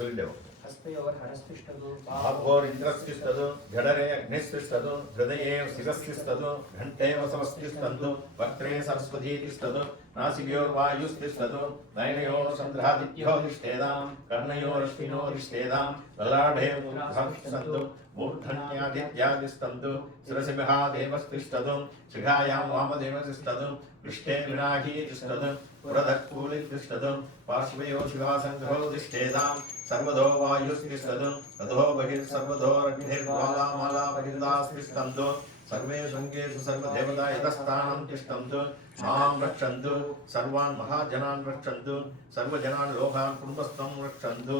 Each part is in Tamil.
சொல்லிட்டேன். हस्तयोर्हरस्तिष्ठतु भागोरिन्द्रस्तिष्ठतु जडरे अग्निस्तिष्ठतु हृदये शिरस्तिष्ठतु घण्टे वसवस्तिष्ठन्तु वक्त्रे सरस्वती तिष्ठतु नासिकयोर्वायुस्तिष्ठतु नयनयोः चन्द्रादित्योरिष्ठेदां कर्णयोरश्विनोरिष्ठेदां ललाटे मूर्धातिष्ठन्तु मूर्धन्यादित्यादिष्ठन्तु शिरसि महादेवस्तिष्ठतु शिखायां वामदेवस्तिष्ठतु पृष्ठे विनाही तिष्ठतु पुरतः कूलितिष्ठतु पार्श्वयो शिवासङ्घो तिष्ठेदां सर्वदो वायुस्तिष्ठतु ततो बहिर्सर्वदोरग्निर्ज्वालामाला बहिर्दास्तिष्ठन्तु सर्वे शृङ्गेषु सर्वदेवता यतस्थानं तिष्ठन्तु मां रक्षन्तु सर्वान् महाजनान् रक्षन्तु सर्वजनान् लोकान् कुटुम्बस्थं रक्षन्तु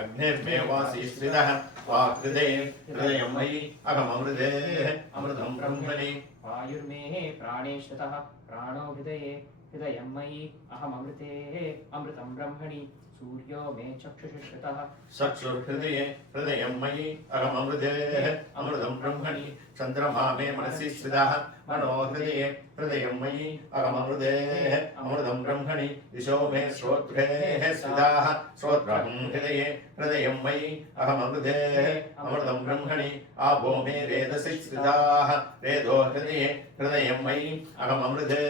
अग्निर्मे वासी श्रितः वाक्हृदे हृदयं मयि अहममृते अमृतं ब्रह्मणि वायुर्मे प्राणे श्रितः प्राणो हृदये हृदयं मयि अहममृते अमृतं ब्रह्मणि सूर्यो मे चक्षुषि श्रितः चक्षुर्हृदये हृदयं मयि अहममृते अमृतं ब्रह्मणि चन्द्रमा मे मनसि स्थितः मनो हृदये हृदयं मयि अहममृते अमृतं ब्रह्मणि दिशो मे श्रोत्रे स्थिताः श्रोत्रं हृदये हृदयं मयि अहममृते अमृतं ब्रह्मणि आपो मे रेदसि स्थिताः रेदो हृदये हृदयं मयि अहममृते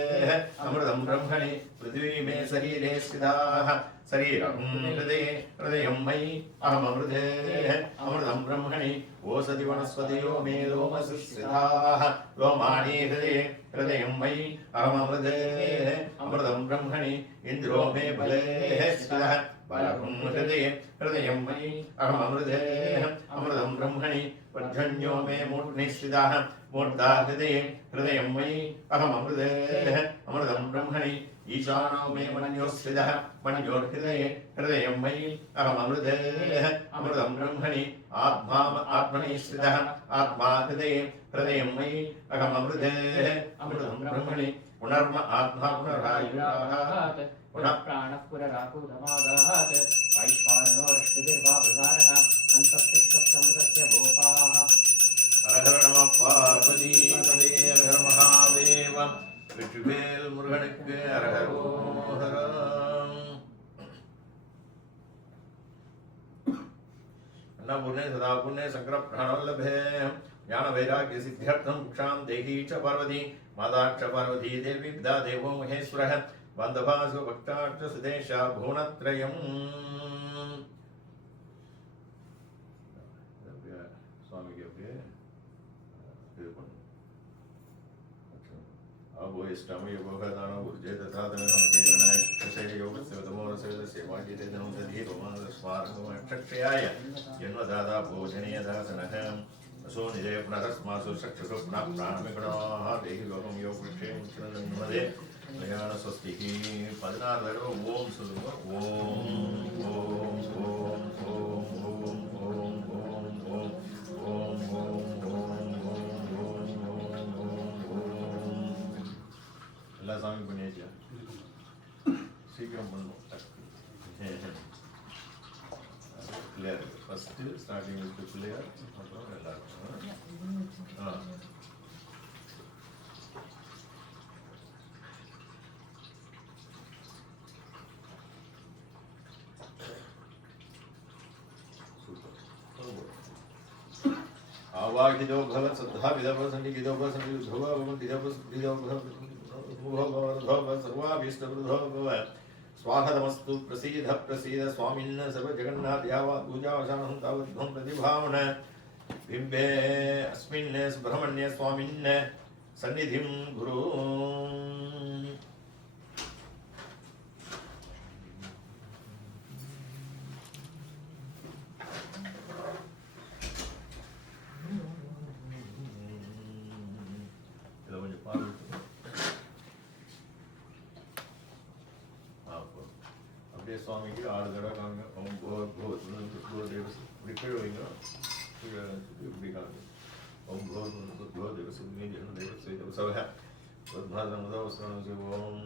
अमृतं ब्रह्मणि पृथ्वी मे शरीरे स्थिताः शरीरं हृदये हृदयं मयि अहममृते अमृतं ब्रह्मणि ओषधि वनस्पतयो मे लोमसु स्थिताः लोमानि हृदये हृदयं मयि अहममृते अमृतं ब्रह्मणि इन्द्रो मे बले स्थितः बलं हृदये हृदयं मयि अहममृते अमृतं ब्रह्मणि पर्जन्यो मे मूर्ध्नि स्थितः मूर्धा हृदये हृदयं मयि अहममृते अमृतं ब्रह्मणि ईशानो मे मन्योस्थितः मन्योर्हृदये हृदयं मयि अहममृते अमृतं ब्रह्मणि आत्मनि स्थितः आत्मा हृदये हृदयं मयि अहममृते अमृतं ब्रह्मणि पुनर्म आत्मा पुनरायुरात् पुनः प्राणः पुनराकुधमादात् वैश्वानरो रश्मिभिर्वावृधारः अन्तस्तिष्ठमृतस्य गोपाः हर हर नमः पार्वती पतये हर हर महादेव வெற்றிவேல் முருகனுக்கு அரகரோஹரம். अन्नपूर्णे सदा पुण्ये शंकर प्राणवल्लभे ज्ञान वैराग्य सिद्ध्यर्थं भिक्षां देहि च पार्वती माता च पार्वती देवी पिता देवो महेश्वरः बान्धवासु भक्ताश्च सुदेशा भुवनत्रयम्. स्वामी के अबो इष्टम योगदान ऊर्जे तथा तमकेरणाय क्षय योगस्य तमोरस्य सेवाजिते धनं दधि रोमानस्मारकमक्षयाय जन्मदाता भोजनीय दासनः असो निजय पुनरस्मासु चक्षुषु पुनः प्राणमिगुणाः देहि लोकं योगक्षे मुच्चनन्मदे प्रयाण स्वस्तिः 16 தடவை ஓம் சொல்லுங்க. ஓம் ஓம் ஓம் ஓம் ஓம் ஓம் ஓம் ஓம் ஓம் ஓம் எல்லாம் சாமி பண்ணியாச்சு. சீக்கிரம் பண்ணுவோம். Pillaiyar first starting with Pillaiyar, அப்புறம் எல்லாருக்கும். आवाहितो भवत् सद्धा विदव सन्निहितो भव सन्निहितो भव दिदव दिदव भव सर्वाभीष्टवृद्धो भव स्वागतमस्तु प्रसीद प्रसीद स्वामिन् सर्वजगन्नाथ यावत् पूजावसानं तावद्ध्वं प्रतिभावन बिम्बे अस्मिन् सुब्रह्मण्य स्वामिन् सन्निधिं गुरु. स्वामी की 6 தடவை காங்க. ஓம் भूर्भुवः இப்படி கீழே வைங்க. இப்படி காங்க. ஓம் भूर्भुवः தேவசுக்னி ஜன தேவசே தேவசவஹ தத்மாதமதவஸ்தானசி. ஓம்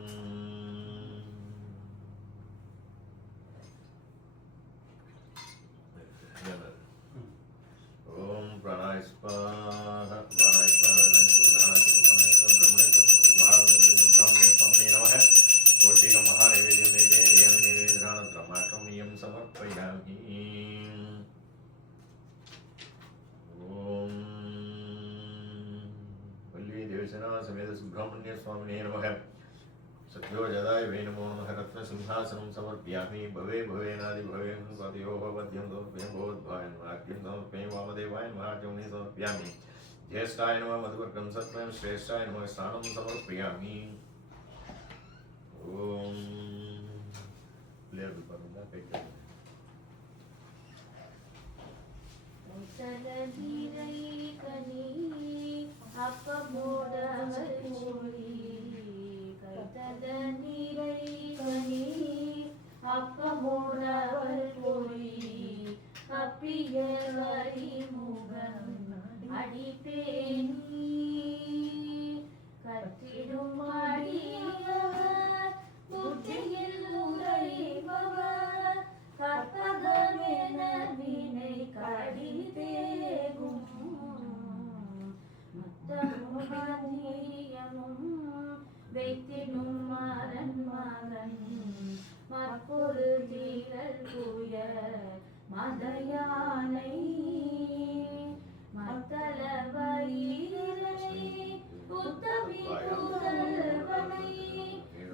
ओम प्राणाय स्वाहा प्राणाय स्वाहा प्रधानाय ब्रह्मणे ब्रह्मणे स्वामी नमः. कोटिक महानैवेद्यं नैवेद्यं निवेदनानन्तरं समर्पयामि. सुब्रह्मण्य स्वामिने नमः सत्योजदाय वै नमो नमः रत्नसिंहासनं समर्पयामि भवे भवेनादि भवेन पदयो भवद्यं समर्पयामि भवद्भाय नमः समर्पयामि वामदेवाय नमः आचमने समर्पयामि ज्येष्ठाय नमः मधुवर्गं सत्वं श्रेष्ठाय नमः स्नानं समर्पयामि ओम लेर परुंगा पेके உத்தரதிரை கனி அப்பமோடவர் மொழி கைத்தத நீரை கனி அப்பமோடவர் மொழி கப்பிய வரிமுகம் அடிப்பேனி கத்திடும் அடியவர் புத்தியில் உரைபவர் கற்பகமென வினை கடிதேகும் மத்தமுகதியமும் வைத்திடும் மரன் மகன் மற்பொரு தீரல் புய மதயானை மத்தள வயிறை உத்தமி புதல்வனை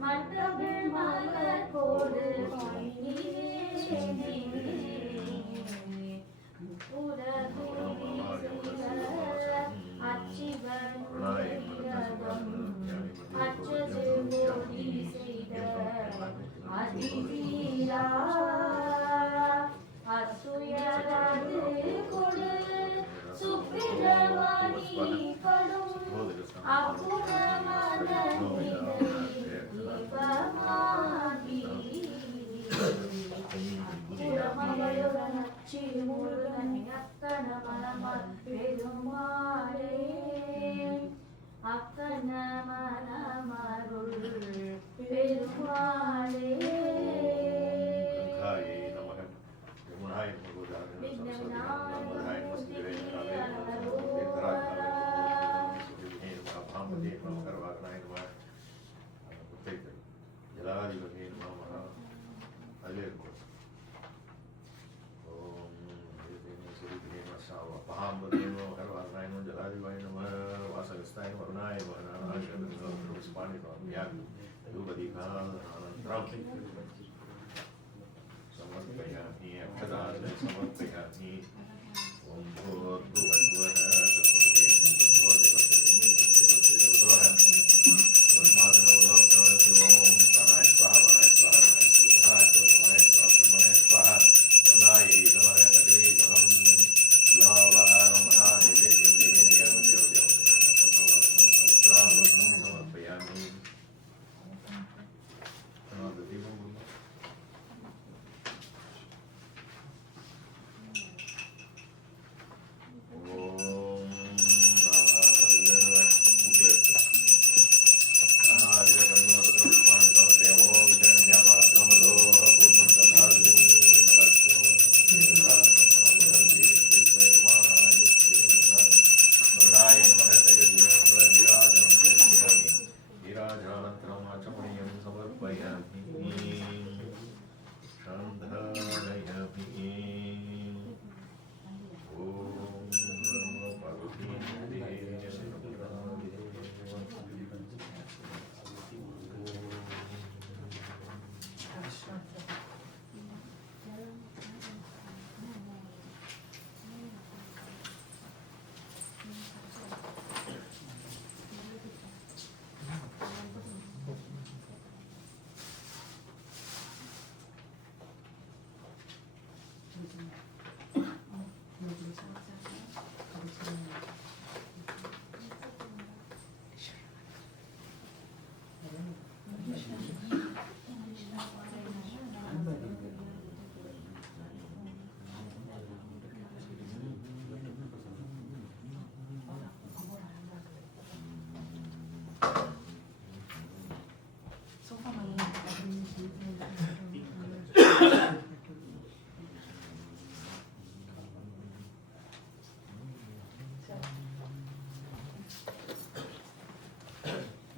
மற்றபிள் மலர் கோடு அக்கன மனமருள் பெருமாளே ஜலாதிபதி நமः அதிலே இருக்கும் महाबले नमः हरवासनाय नमः जलाधिपाय नमः वासगस्ताय नमः वरुणाय नमः नारायणाय पुष्पाणि समर्पयामि धूपदीपानन्तरं समर्पयामि अक्षतानि समर्पयामि ॐ भूर्भुवस्सुवः तत्सवितुर्वरेण्यं भर्गो देवस्य धीमहि धियो यो नः तस्मात् ओम प्राणाय स्वाहा प्राणाय स्वाहा प्राणाय स्वाहा ब्रह्मणे स्वाहा वर्णाय नमः कटिवे बलं सुधावहारं महादेवेद्यं देवेद्यं देवदेवं उत्तराभूषणं समर्पयामि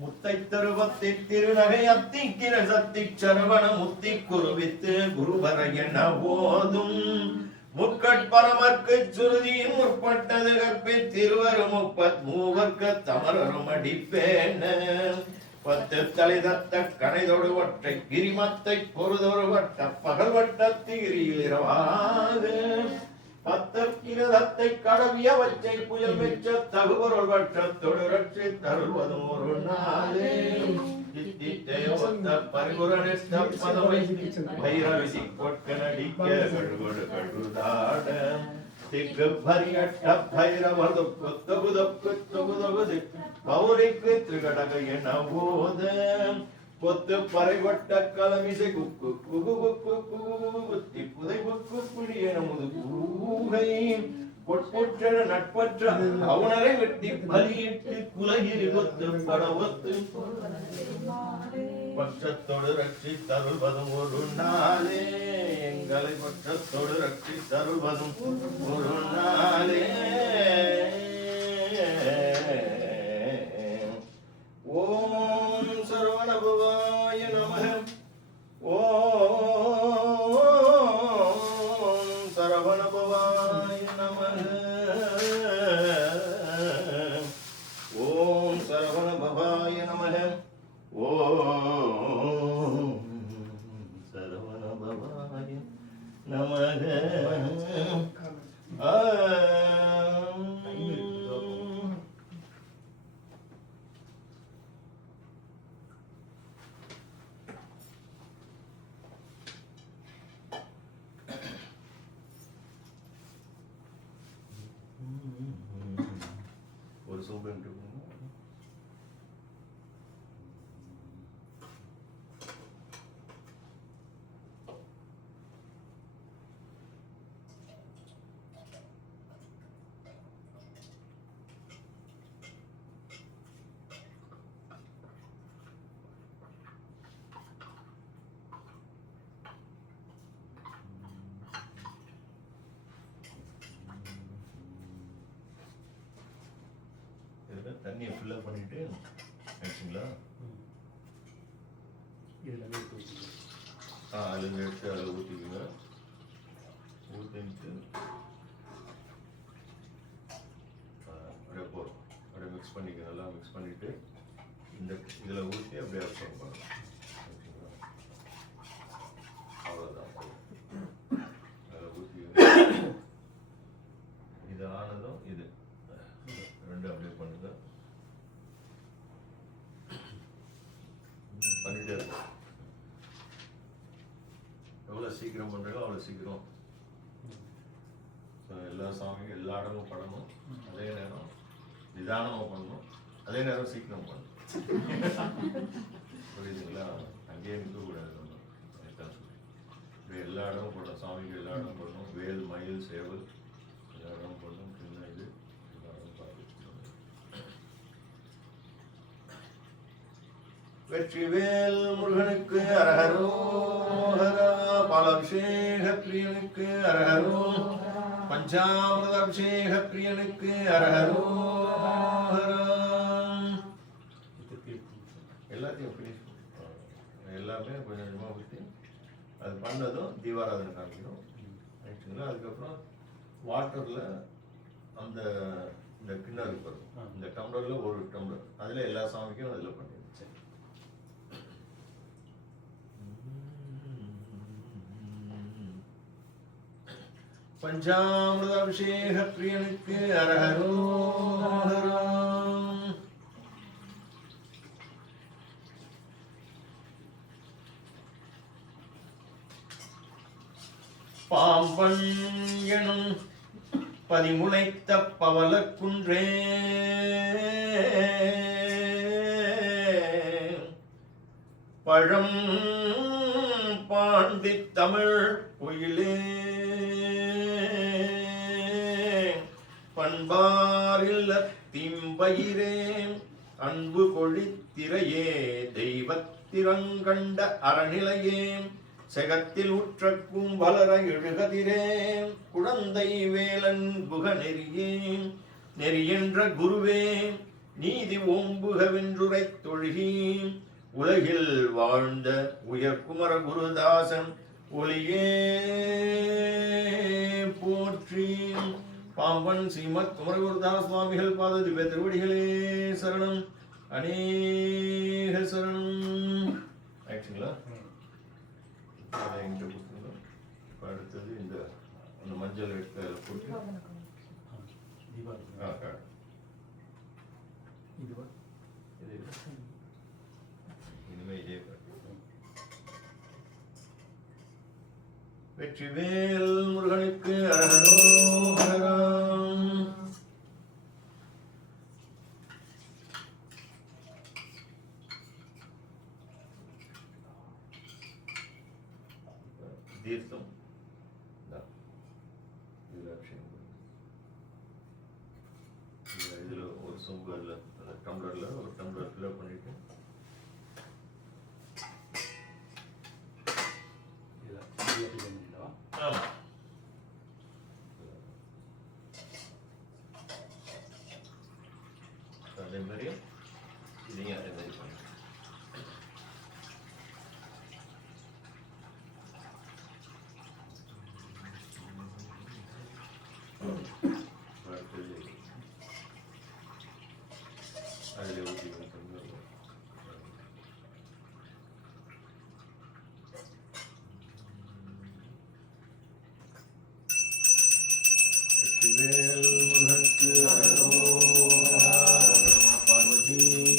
முத்தைத்தருவத்தி திருநகை அத்திக்கிர சத்தி சரவண முத்தி குருவித்து குருவர என ஓதும் முக்கட்பரமர்க்கு சுருதியின் முற்பட்டது கற்பித் திருவரும் முப்பத் மூவர்க்கு தமரரும் அடிப்பேன 10 தலைதத்த கணைதொடு ஒற்றை கிரிமத்தை பொறுதொரு வட்ட பகல் வட்டத்தீரில் இரவாக 10 கிரதத்தை கடவிய வச்சை புயல் மெச்ச தகுபொருள் வட்டத்தொடு ரட்சி தருவதும் ஒரு நாளே பரிபுரணிஷ்ட பதவை பைரவிசி கொட்கனடிக்க கழுகொடு கழுதாட திக்கு பரியட்ட பைரவது தொகுதொக்கு தொகுதொகுது பௌரிக்கு திரிகடக என போத கொத்து பறைவட்ட கலமிசை குக்கு குகு குக்கு குகுத்தி புதை குக்கு புடிய நமது கூகை பொற்பொற்ற நட்பற்ற அவனரை வெட்டி பலியிட்டு குலகிரி கொத்து படவத்து பட்சத்தோடு ரட்சி தருள்வதும் ஒரு நாளே எங்களை பட்சத்தோடு ரட்சி தருள்வதும் ஒரு நாளே ஓம் சரவணபவாய நமः ஓம் சரவணபவாய நமः ஓம் சரவணபவாய நமः ஓம் சரவணபவாய நமः ஒரு சோம்பு தண்ணியை ஃபில்லப் பண்ணிட்டு ஆச்சுங்களா அதுலேருந்து எடுத்து அதில் ஊற்றிக்குங்க ஊற்றிட்டு அப்படியே போகிறோம் அப்படியே மிக்ஸ் பண்ணிக்க நல்லா மிக்ஸ் பண்ணிவிட்டு இந்த இதில் ஊற்றி அப்படியே அப்சர்வ் பண்ணணும் ஓகேங்களா அவ்வளோதான் அதில் ஊற்றி இது ஆனதும் இது ரெண்டும் அப்படியே பண்ணுங்க பண்ணிட்டே இருக்கும் எவ்வளோ சீக்கிரம் பண்ணுறீங்களோ அவ்வளோ சீக்கிரம் எல்லா சாமியும் எல்லா இடமும் பண்ணணும் அதே நேரம் நிதானமாக பண்ணணும் அதே நேரம் சீக்கிரம் பண்ணணும் புரியுதுங்களா அங்கேயே நிற்கக்கூடாது நம்ம இப்படி எல்லா இடமும் பண்ணணும் சாமிக்கு எல்லா இடமும் பண்ணணும் வேல் மயில் சேவல் எல்லா இடமும் பண்ணணும் சின்ன இது எல்லா இடமும் பார்த்து வெற்றிவேல் முருகனுக்கு அரஹரோஹரா பாலாபிஷேக பிரியனுக்கு அரஹரோ பஞ்சாமிரத அபிஷேக பிரியனுக்கு அரஹரோஹரா எல்லாத்தையும் ஃபினிஷ் எல்லாமே கொஞ்சம் கொஞ்சமாக ஊற்றி அது பண்ணதும் தீபாராதனை காமிக்கணும் ஆயிடுச்சுங்களா அதுக்கப்புறம் வாட்டரில் அந்த இந்த கிண்ணறு வரும் இந்த டம்ளரில் ஒரு டம்ளர் அதில் எல்லா சாமிக்கும் அதில் பண்ணிடுச்சு பஞ்சாமிரத அபிஷேக பிரியனுக்கு அரஹரோஹரா பாம்பன் எனும் பதிமுளைத்த பவளக்குன்றே பழம் பாண்டி தமிழ் குயிலே பண்பாரில்ல திம்பயிரே அன்பு கொழித்திரையே தெய்வத்திரங்கண்ட அறநிலையே செகத்தில் உற்ற கும்பலர எழுகதிரே குழந்தை வேலன் புக நெறியே நெறியென்ற குருவே நீதி ஓம்புகவென்றுரைத் தொழுகி உலகில் வாழ்ந்த உயர்குமர குருதாசன் ஒளியே பாம்பன் ஸ்ரீமத் குமரகுருதாஸ் சுவாமிகள் பாத திவ்ய திருவடிகளே சரணம். அநேக சரணம். ஆயிடுச்சுங்களா? எங்க கொடுத்துருங்க. அடுத்தது இந்த மஞ்சள் எடுத்து போட்டு இனிமே இதே வெற்றிவேல் முருகனுக்கு அரகரோகரம். தீர்த்தம் இதுல ஒரு சொம்பு அதில் அந்த டம்ளர்ல ஒரு டம்ளர் ஃபில்அப் பண்ணிட்டு அதே மாதிரி இதையும் அதே மாதிரி பண்ணிட்டு அதில் ஊற்றி வெற்றிவேல் முருகனுக்கு அரகரோகரா. பார்வதி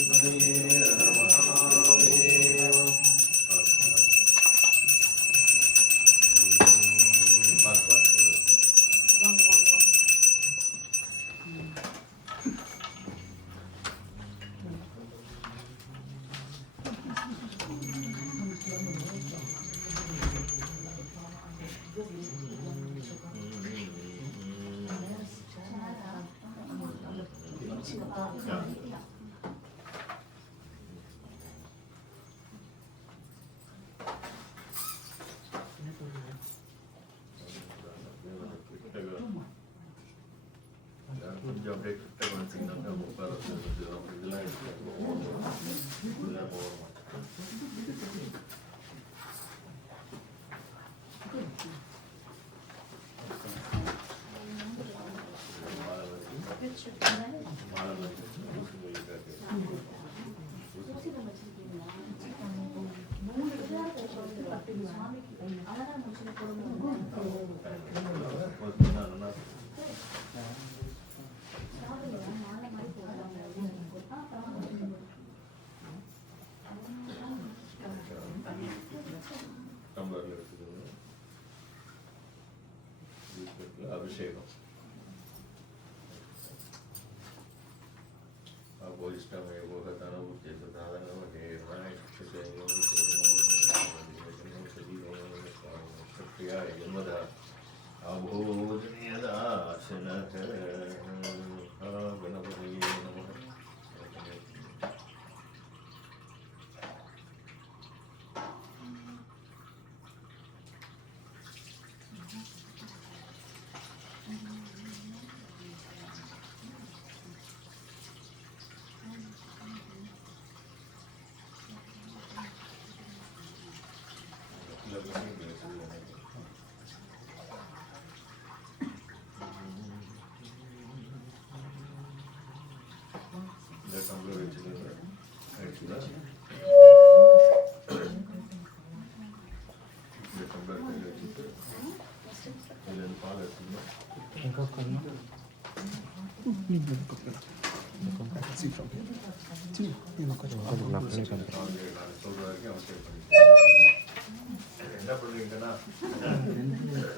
பதையே அரகர மகாதேவம். கொஞ்சம் அப்படியே கிட்ட வந்துச்சிங்கன்னா உட்கார இதெல்லாம் இதெல்லாம் போக மாட்டேன். மாலை வந்து டம்ளர்ல இருக்குது அபிஷேகம். அபோதிஷ்டமே போகதான உத்தியத சாதன வகேர்மாய் சக்தியாய ஜன்மதா அபோஜனீயதாசனக கணபதியே நமः. டம்ளர் வச்சுக்கோங்க. ஆயிடுச்சுங்களா? இந்த டம்ளர் கையில் வச்சுட்டு இதில் பால் எடுத்துக்கணும். சொல்ற வரைக்கும் அவசியம் பண்ணிக்கலாம். என்ன பண்ணுவீங்கன்னா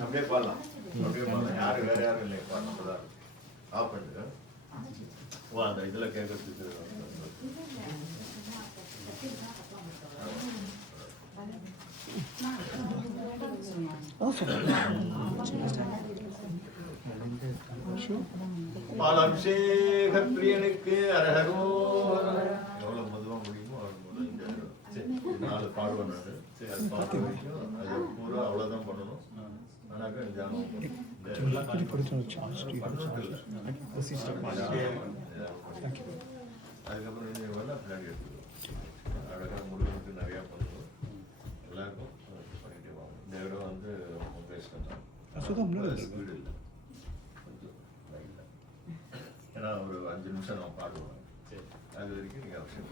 அப்படியே பாடலாம். அப்படியே பாடலாம். யாரும் வேற யாரும் இல்லை. பாடலாம் தான் ஆஃப் பண்ணுங்க. வா அந்த இதில் கேட்கறதுக்கு பாலாபிஷேக பிரியனுக்கு அரகரோ. எவ்வளோ மதுவாக முடியுமோ அவ்வளோ இந்த 4 பாடுவேன். சரி அது பார்த்து வரைக்கும் அது பூரா அவ்வளோதான் பண்ணணும். ஆனாக்கா தியானம் அதுக்கப்புறம் நீங்கள் வேணா பின்னாடி எடுத்துக்கணும். அழகாக முருகனுக்கு நிறையா பண்ணணும். எல்லாருக்கும் பண்ணிகிட்டே வாங்க. இந்த இடம் வந்து உங்கள் இஷ்டம் தான். ஸ்பீடு இல்லை கொஞ்சம் லைட்டாக ஏன்னா ஒரு 5 நிமிஷம் நம்ம பாடுவோம். அது வரைக்கும் நீங்கள் அவசியம்.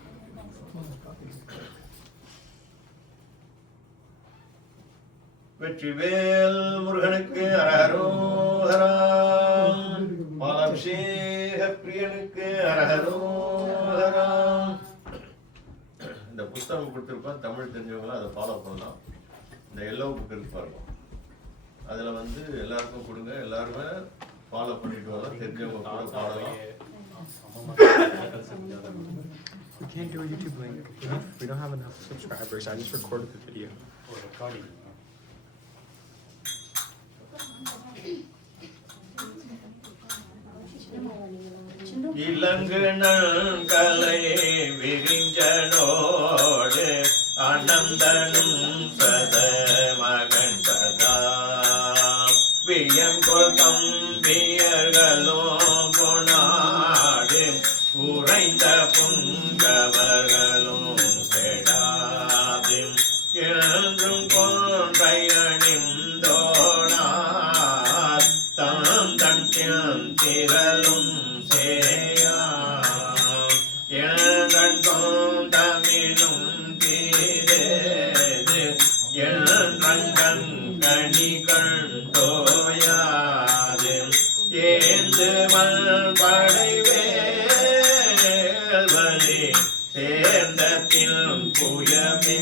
வெற்றிவேல் முருகனுக்கு அரஹரோஹரா. பாலாபிஷேக பிரியனுக்கு அரஹரோஹரா. இந்த புத்தகம் கொடுத்துருப்பேன், தமிழ் தெரிஞ்சவங்களும் அதை ஃபாலோ பண்ணலாம். இந்த எல்லோ புக் இருக்கு பாருங்க, அதில் வந்து எல்லாருக்கும் கொடுங்க, எல்லாருமே ஃபாலோ பண்ணிட்டு வரலாம், தெரிஞ்சவங்க கூட பாடலாம். We can't do a YouTube link. We don't have enough subscribers. I just recorded the video. இளங்குணன் கலை விரிஞ்சனோடு அனந்தனும் சத மகன் சதா வியங்கொள் தம்பியர்களும் கொணாடு உறைந்த புங்கவர்களும் கெடாது என்றும் கொன்றையணிந்தோனார் தாம் தன் திரளும் தமிழும் தீரேது என்றங்கண் கணி கண்டோயாது ஏந்து படைவேல்வழி சேர்ந்த பின் புயமே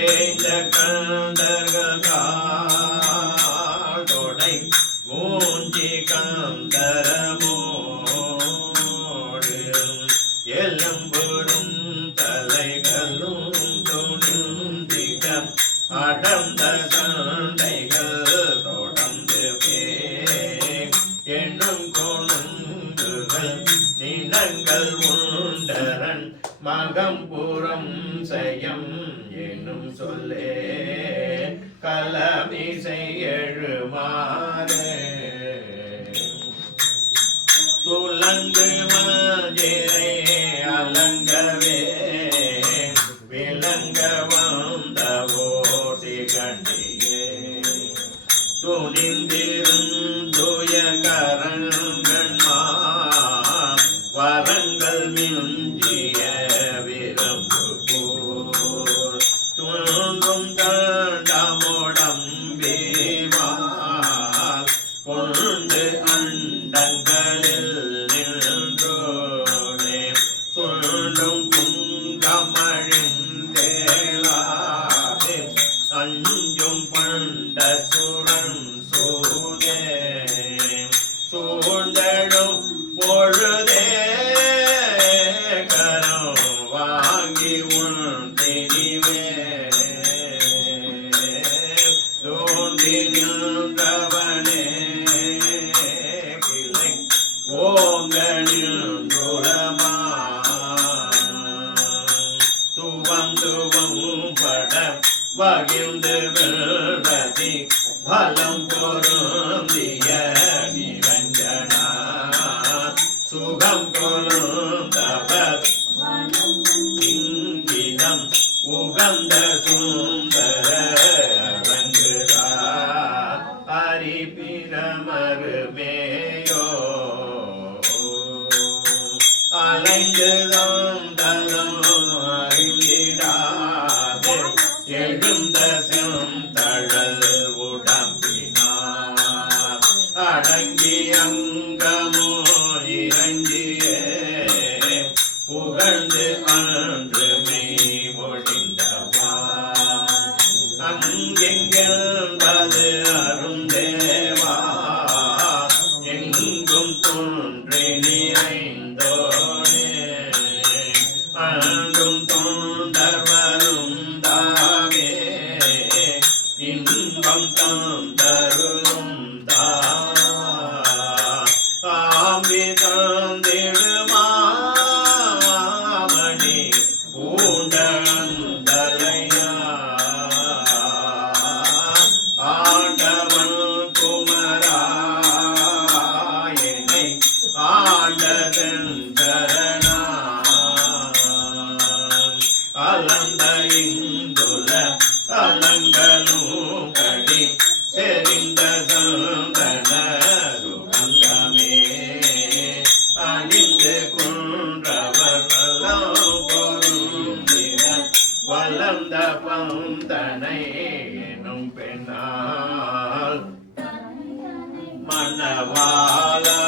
ஏந்த கந்தர்கள் தொடை மூஞ்சி கந்தரமோ எலும்புறும் தலைகளும் துணிந்திட அடர்ந்த சண்டைகள் தொடர்ந்து எண்ணும் கொழுந்துகள் நினங்கள் உண்டரன் மகம்புறம் செய்யம் என்னும் சொல்லே கலமிசை எழுமாறே துலங்கு மஜிரை அலங்கவே விலங்க வந்தவோ சிகண்டியே துணிந்திருந்துய கரங்கண்மா வரங்கள் மிஞ்சிய விரும்பு தூங்கும் தண்டமுடம் வீவால் கொண்டு அண்டங்களில் நின்றோனே சொல்லும் புங்கமழிந்தேளாதே அஞ்சும் பண்ட சுரன் சூதே சூழ்ந்தடும் பொழுதே கரம் வாங்கி உன் திரிவே தோன்றி நின்றவனே கிளை ஓங்கனில் துரமா துவம் பட வகிழ்ந்து விழதி பலம் பொருந்திய நிரஞ்சனா சுகம் கொழுந்தவர் இங்கிதம் உகந்த சுந்தர அரங்குதா அரிபிரமருமேயோ அலைந்துதான் தலம் அறிந்திடாது எழுந்த செந்தழல் உடம்பினார் அடங்கி அங்கமோ இறங்கியே புகழ்ந்து அன்று மெய் ஒழிந்தவா அங்கெங்கென்பது அருந்தேவா எங்கும் தோன்றி நிறைந்தோனே அன்றும் தோன்றர் வரும் தாவே இன்பம் தந்தருளும் தா ஆம்பி தந்திடுமாமணி பூண்டலையா ஆண்ட பெண்ணால் மணவாளா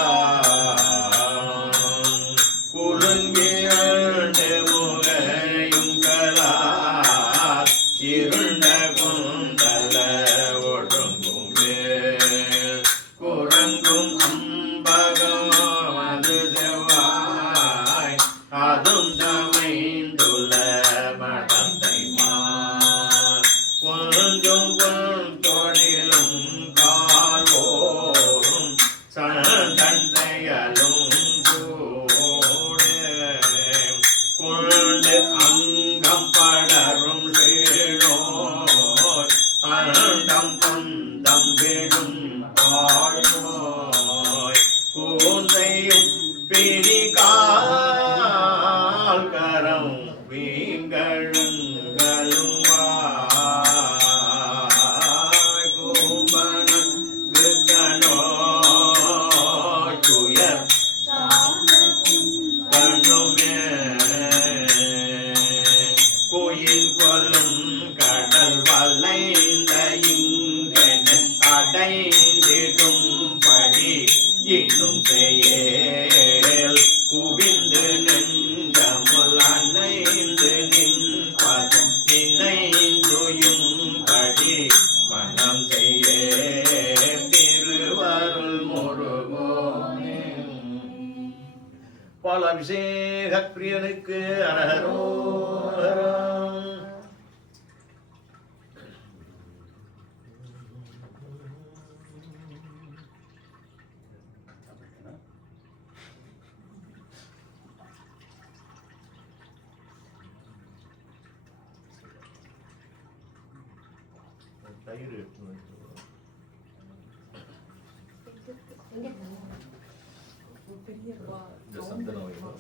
குறுங்கிரண்டு முகையும் கலார் இருண்ட குந்தல ஒழுங்கும் வேல் குரங்கும் அம்பகம் அது செவ்வாய் அதும் சமைந்துள்ள மடந்தை மார் கொஞ்சம் தொழிலும் கால்வோரும் சண்டன் செயலும் கொண்டு அங்கம் படரும் சீழோர் அண்டம் கொந்தம் விடும் ஆழ்வோய் கூந்தையும் பிடிகால் கரம் வீங்கழுங்களும் கூம்பனம் விக்கனோ துயர் கண்ணுமே கோயில் கொல்லும் கடல் வளைந்த இங்கென அடைந்திடும் படி இன்னும் செயல் குவிந்து நெஞ்சமுல் அணைந்து நின் பதம் நினைந்துயும் படி மனம் செய்ய திருவருள் முருகோனே பால் அபிஷேக பிரியனுக்கு அரஹரோஹரம். தயிர் இந்த சந்தனம் வைக்கும்.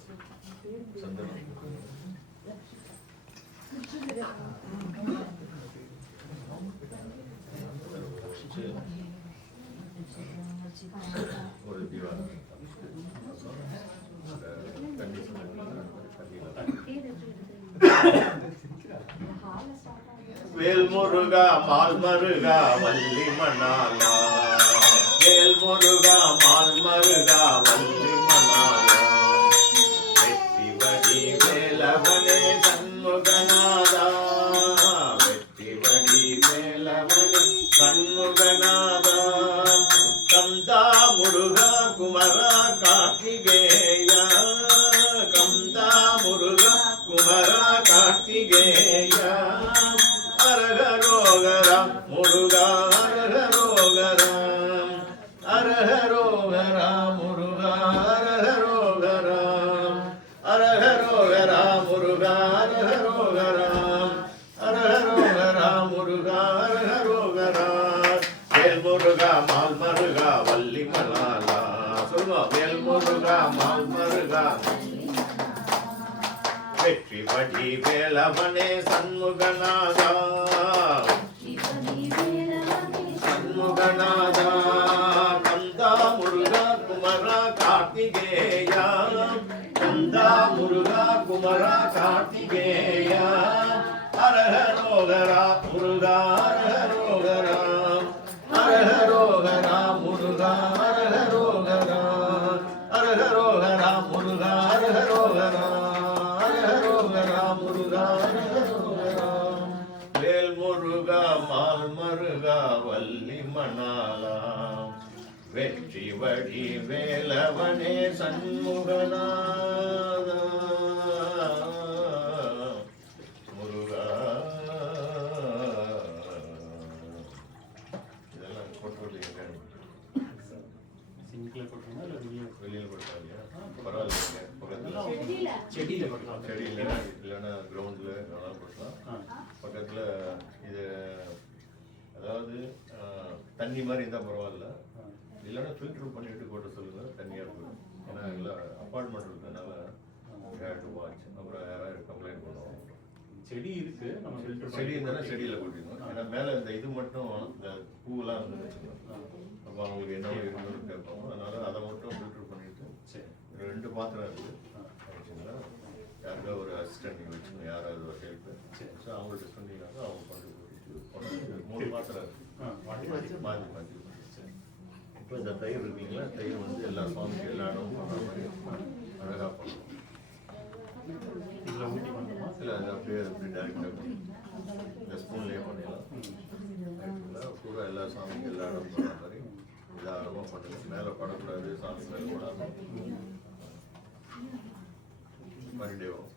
சந்தனம் ஒரு தீவாரம் வேல் முருகா மால் மருகா வள்ளி மணாலா வேல் முருகா மால் மருகா வள்ளி மணாலா வெற்றி வடி வேலவனே சண்முகநாதா வெற்றி வடி வேலவனே சண்முகநாதா கந்தா முருகா குமரா கார்த்திகேயா கந்தா முருகா குமரா கார்த்திகேயா அரஹரோகரா முருகா அரஹரோகரா அரஹரோகரா முருகா அரஹரோகரா அரஹரோகரா முருகா அரஹரோகரா அரஹரோகரா முருகா அரஹரோகரா வேல் முருகா மால் மருகா வள்ளி மணாலா சொல்லுங்க வேல் முருகா மால் மருகா வெற்றி வடி வேலவனே சண்முகநாதா சண்முகநாதா கந்தா முருகா குமரா கார்த்திகேயா கந்தா முருகா குமரா கார்த்திகேயா அரஹரோகரா முருகா அரஹரோகரா அரஹரோகரா முருகா அரஹரோகரா அரஹரோகரா முருகா அரஹரோகரா அரஹரோகரா முருகா அரஹரோகரா வேல் முருகா மால் மருகா வள்ளி மணாலா வெற்றி வடி வேலவனே சண்முகநாதா முருகா இதெல்லாம் போட்டு சிங்கில் போட்டுருந்தா இல்லை வெளியில் போட்டாங்க பரவாயில்ல பக்கத்தில் செடியில் போட்டுருவோம். செடி இல்லைன்னா கிரவுண்டில் வேணாலும் போட்டலாம். பக்கத்தில் இது அதாவது தண்ணி மாதிரி இருந்தால் பரவாயில்ல, இல்லைன்னா ஃபில்டர் பண்ணிட்டு போட்டு சொல்லுங்கள், தண்ணியாக இருக்கும். ஏன்னா எல்லாம் அப்பார்ட்மெண்ட் இருக்கிறதுனால ஹேட் வாட்ச் அப்புறம் யாராவது கம்ப்ளைண்ட் பண்ணுவோம். செடி இருக்கு, நம்ம ஃபில்டர் செடி இருந்தாலும் செடியில் கொட்டிடணும். ஏன்னா மேலே இந்த இது மட்டும் இந்த பூவெல்லாம் வந்து வச்சுக்கணும். அப்போ அவங்களுக்கு என்ன இருக்கணும்னு கேட்பாங்க. அதனால அதை மட்டும் ஃபில்டர் பண்ணிட்டு சரி 2 பாத்திரம் இருக்குது ஆச்சுங்களா. யாருக்கா ஒரு அசிஸ்டன்ட் நீங்கள் வச்சுக்கணும், யாராவது ஒரு ஹெல்ப்பு. ஸோ அவங்கள்ட்ட சொன்னீங்கன்னா அவங்க கொண்டு போட்டு 3 மாத்திரை வச்சு மாற்றி மாற்றி. இப்போ இந்த தயிர் இருக்கீங்களா, தயிர் வந்து எல்லா சுவாமிக்கு எல்லா இடமும் பண்ணுற மாதிரி அழகாக பண்ணணும். இல்லை அது அப்படியே டேரெக்டாக இந்த ஸ்பூன்லேயே பண்ணிடலாம். பூரா எல்லா சாமிக்கும் எல்லா இடம் பண்ணுற மாதிரி இதாரமாக பண்ணுங்க. மேலே படக்கூடாது, சாமி மேலே கூடாது. மறுபடியும்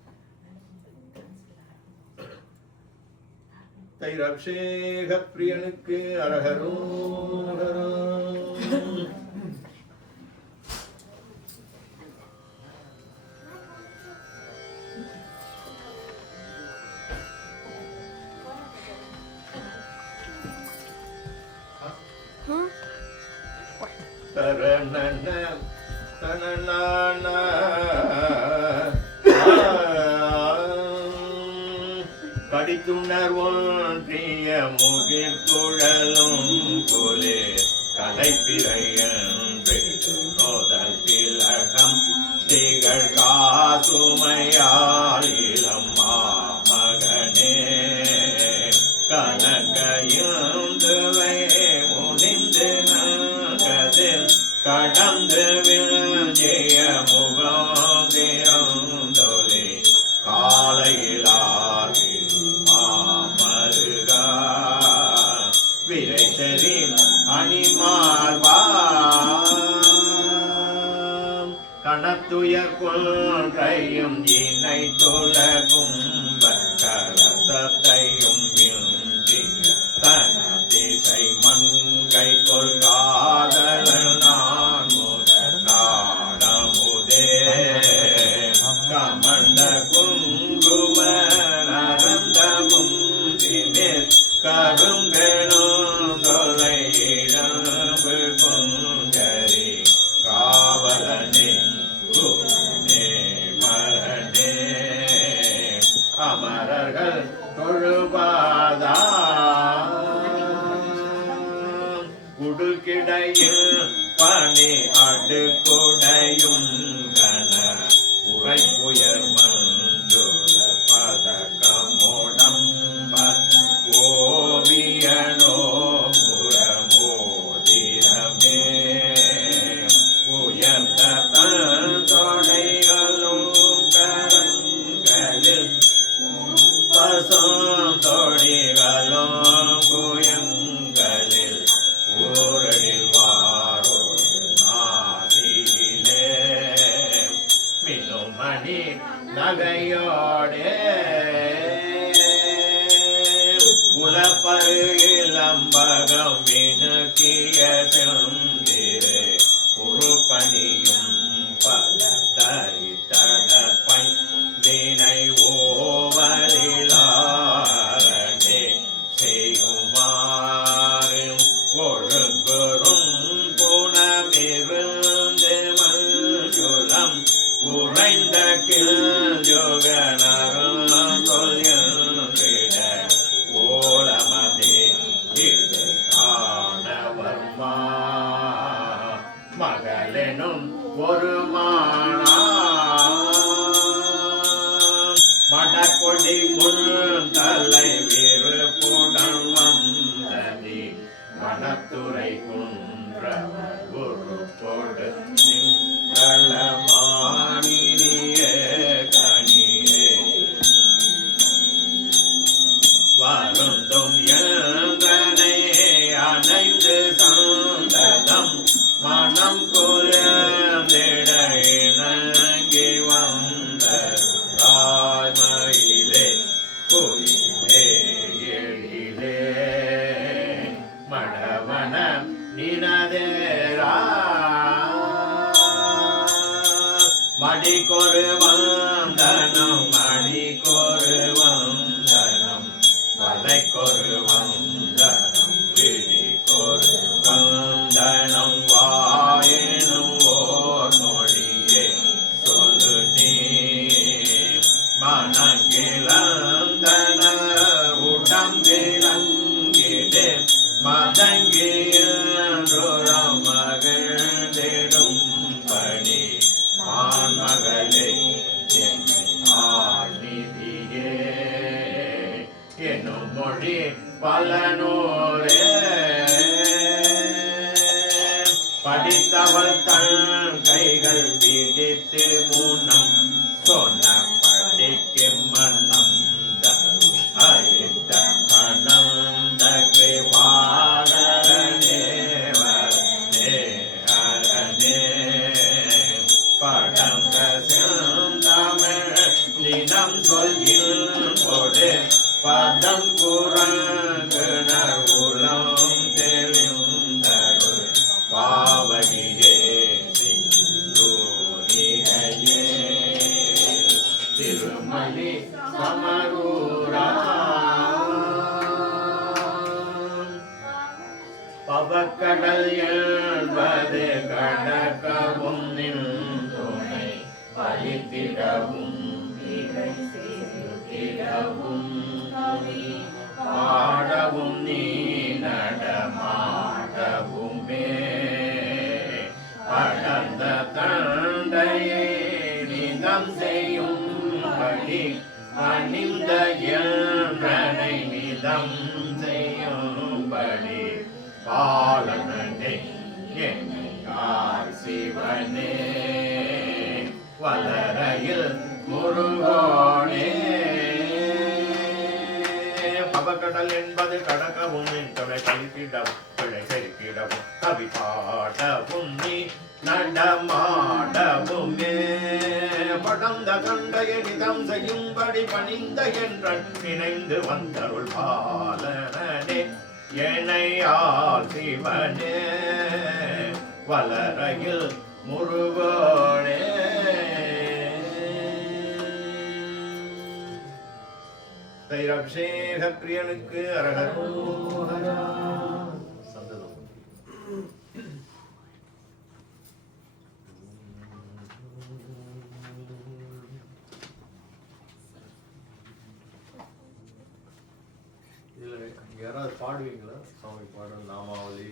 தயிர் அபிஷேக பிரியனுக்கு அரகரும் கடித்துணர் ஒன்றிய முகில் குழலும் போலே கலைப்பிரையன்று நோதல் திலகம் திகழ் காசுமையாரிலம் மகனே கனகையுந்துவை முனிந்து நகதில் கடந்து விஜய முகாந்திரந்தொலி காலையிலார்வில் மாமருகா விரைத்தறி அணிமார்வா கணத்துயர் கொன்றையும் இணை தொலகும் கலசத்தையும் தனதிசை மங்கை கொள்காதல் நான் நாடமுதே கமண்ட குங்கும நரந்தமும் தினில் கருங்கெனும் தொலை இடம்பு குஞ்சரி காவலனே குருனே மரணே அமரர்கள் தொழுபாதா குடுக்கிடையில் பணி அடுக்குடையும் கன உரைப்புயர் மன்று பதக்கமோடம்ப ஓவியனோ புறமோதிரமே உயர்ந்த தன் தொடைகளும் கரங்களில் பசும் தொடிகளும் குயங்களில் ஊரடில் வாரோடு நாதியிலே மின்னுமணி நகையோடே உலப்பரு இளம்பகம் மினுக்கிய செந்திரு உருப்பணியும் பல தரித்தடப்பை தினை ஓவலிலாரே செய்யுமாறு ஒழுங்குறும் குணமிருந்து மஞ்சுளம் உறைந்த கிழ்ஜோகனரும் சொல்கிட ஓலமதே இது காணவர்மா மகளெனும் ஒரு மானா மடக்கொடி முன் தலை விருப்புடன் வந்ததி மணத்துறை குன்ற குரு கொடு நின்றலமானினிய கனியே வருந்தும் எந்தனை அணைந்து சந்ததம் மனம் குறைந்திட இணங்கி வந்த ராய்மயிலே கோயிலே எழிலே மடவன நினதேரா மடிக்கொரு வந்தனம் மடிக்கொரு வந்தனம் வலைக்கொரு வந்தனம் விழிக்கொரு வந்தனம் வாயனும் ஓர் மொழியே சொல்லு நீ மனங்கிழந்தன உடம்பிலங்கிடு மதங்கியன்றுறம் மகிழ்ந்திடும் பணி மான் மகளே அவள் தன் கைகள் பிடித்து முன்னம் சொன்ன படிக்கு மன்னம் அழித்த அனந்த கிருபாகரனே வரனே அரனே படந்த செந்தமிழ் தினம் சொல்கின்றோடு பதம் குரங்குணர் உளம் தெளிந்தருள் பாவகியே சிந்தூரிகையே திருமலி சமரூரா பவக்கடல் என்பது கடக்கவும் நின் துணை பலித்திடவும் திடவும் பாடவும் நீ நடமாடவுமே படர்ந்த தண்டையை நிதம் செய்யும்படி அணிந்த எல்றனை நிதம் செய்யும்படி பாலனே எங்கார் சிவனே வளரையில் முருகோனே பவக்கடல் என்பது கடக்கவும் துணை பலித்திடவும் பிழை செருக்கிடவும் கவி பாடவும் நீ நடமாடவுமே படந்த கண்டைய நிதம் செய்யும்படி பணிந்த என்றன் நினைந்து வந்தருள் பாலனே எனையால் சிவனே வளரையில் முருகோனே தைராபிஷேக பிரியனுக்கு அரகரோஹரா சந்ததம் இதில் யாராவது பாடுவீங்களா? சுவாமி பாடல் நாமாவளி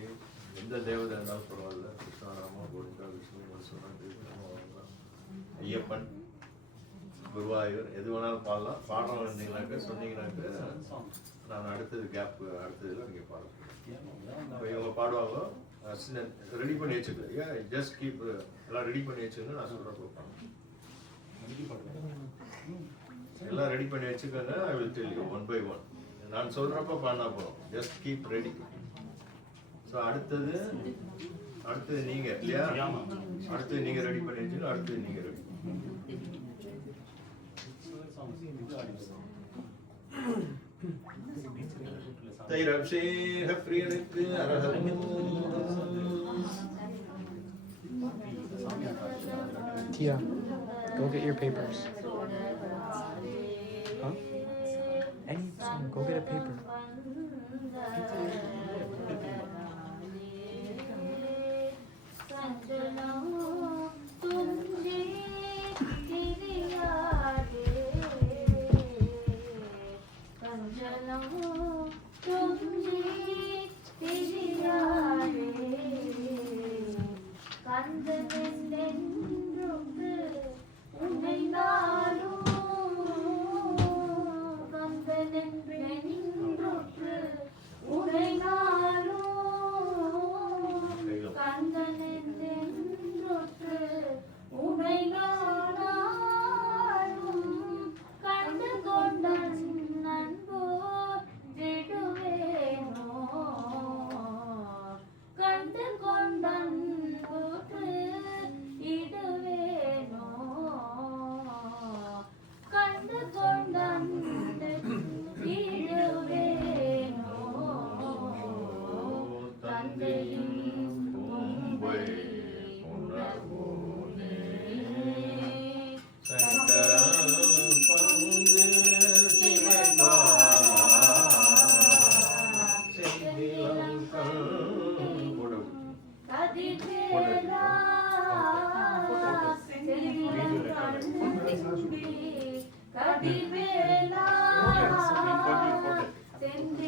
எந்த தேவதை இருந்தாலும் பரவாயில்ல. கிருஷ்ணாராமா கோவிந்தா விஷ்ணு மதுசூதன் ஐயப்பன் குருவாயூர் எது வேணாலும் பாடலாம். பாடுறோம் இருந்தீங்கன்னாக்க சொன்னீங்கன்னாக்க நான் அடுத்தது கேப் அடுத்ததில் நீங்கள் பாடலாம். இப்போ இவங்க பாடுவாங்க ரெடி பண்ணி வச்சுக்கல. ஜஸ்ட் கீப் எல்லாம் ரெடி பண்ணி வச்சுக்கோங்க. நான் சொல்கிறப்ப பாருங்க எல்லாம் ரெடி பண்ணி வச்சுக்கோங்க. I will tell you one by one. நான் சொல்கிறப்ப பாடினா போகிறோம். Just keep ready. ஸோ அடுத்தது நீங்கள் இல்லையா? அடுத்தது நீங்கள் ரெடி பண்ணி வச்சுக்கோங்க. அடுத்தது நீங்கள் ready தைராபிஷேக பிரியனுக்கு Tia, go get your papers. Huh? Any song, go get a paper.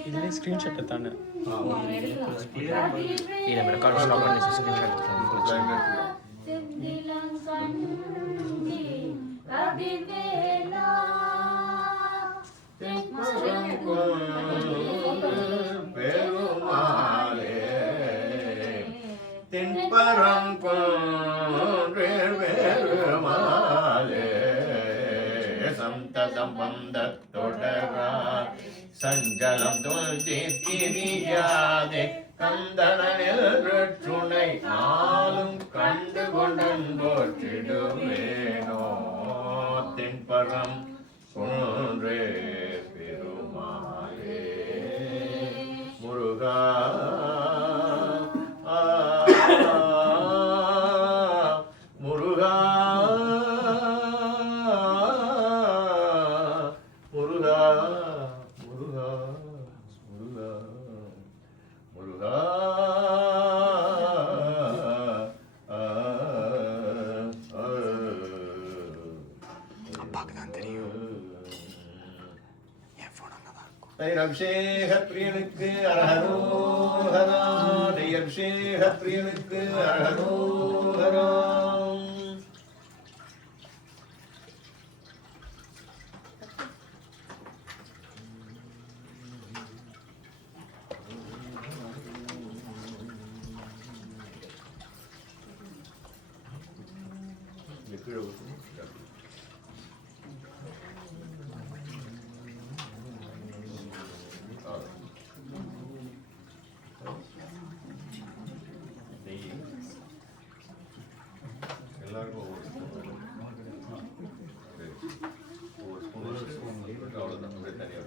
இதுல ஸ்கிரீன்ஷாட் எடுத்தானே இத ரெக்கார்ட் ஸ்டாப் பண்ணி ஸ்கிரீன்ஷாட் எடுத்து பெருமாளே தென்பரங்குள் சம்பந்தத்தொடரா சஞ்சலம் தோல்திரியாதே கந்தனில் துணை நாளும் கண்டு கொண்டன் போற்றிடுவேனோ தென்பரம் குன்றே பெருமாளே முருகா முருகா முருகா முருகா முருகா முருகா அப்பாக்கு தான் தெரியும் என் போன் அங்கதான் இருக்கும். அபிஷேக பிரியனுக்கு அரஹரோஹரா அபிஷேக பிரியனுக்கு அரஹரோஹரா கீழே எல்லாருக்கும் ஒவ்வொரு ஸ்பூன் அவ்வளோதான் அப்படியே தனியாக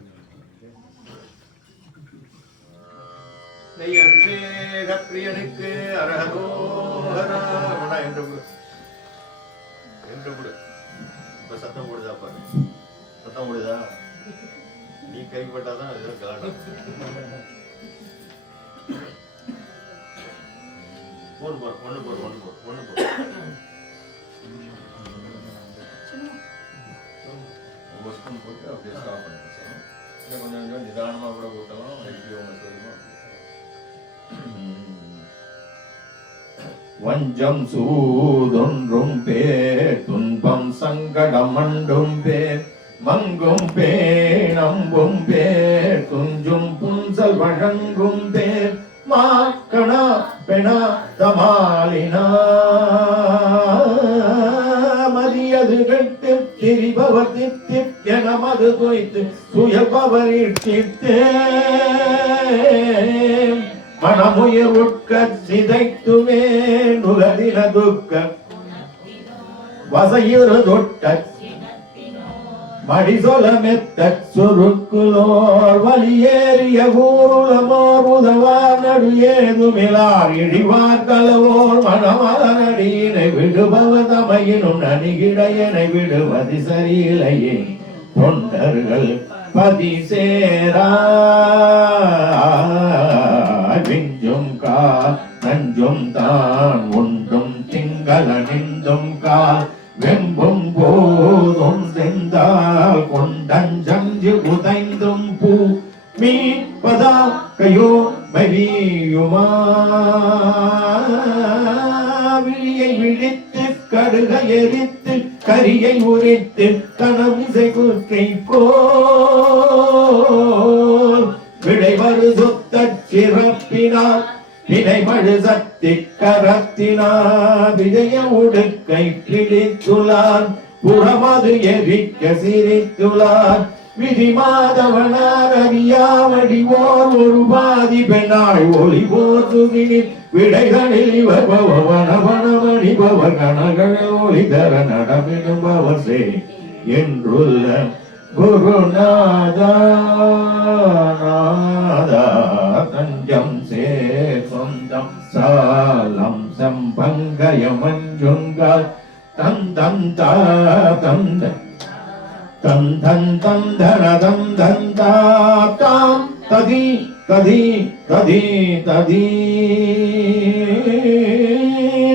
நெய் அபிஷேக பிரியனுக்கு அரஹரோஹரா என்று கொடு. இப்ப சத்தம் போடுதா பாரு, சத்தம் போடுதா? நீ கைப்பட்டாதான் இதெல்லாம் கலாட்டம். ஒன்று போர் ஒவ்வொரு ஸ்பூன் போட்டு அப்படியே ஸ்டாப் பண்ணுங்க. இன்னும் கொஞ்சம் கொஞ்சம் நிதானமாக கூட போட்டலாம். வஞ்சம் சூதொன்றும் பேர் துன்பம் சங்கடம் மண்டும் பேர் மங்கும் பேணம்பும் பேர் துஞ்சும் புன்சல் வழங்கும் பேர் மாக்கணா பெணா தமாலினா மதியது கட்டு திரிபவர் தித்திய நமது தொய்த்து சுயபவரிட்டே மனமுயர் உட்க சிதைத்துமே நுகரின துக்க வசையுறு தொட்ட மடிசொல மெத்த சுருக்குலோர் வலியேறிய ஊருளமோர் உதவார் நடு ஏதுமிலார் இழிவார் கலவோர் மனமலனடியினை விடுபவர் தமையினும் நனிகிடையனை விடுவது சரியில்லையே தொண்டர்கள் பதி சேரா விஞ்சும் கால் நஞ்சும் தான் உண்டும் திங்கள நின்றும் கால் வெம்பும் போதும் செந்தால் கொண்டஞ்சஞ்சு உதைந்தும் பூ மீட்பதா கையோ மவியுமா விழியை விழித்து கடுக எரித்து கரியை உரித்து கனவிசை குற்றை போல் விளைவரு சொத்த சிறப்பினால் வினைமழு சக்தி கரத்தினார் விஜய உடுக்கை பிடித்துளார் புறமது எரிக்க சிரித்துளார் விதி மாதவனார் அறியாமடிவோர் ஒரு பாதி பெண்ணாய் ஒளிவோர் சுகினில் விடைகளில் இவர் பவனவனமணி பவ கணகள் ஒளி தர நடமிடும் பவசே என்றுள்ள குருநாதா நாதா தஞ்சம் சே சொந்தம் சாலம் சம்பங்கய மஞ்சுங்கால் தந்தம் தந்த தந்தன் தந்தனதம் தந்தாத்தாம் ததி ததி ததி ததி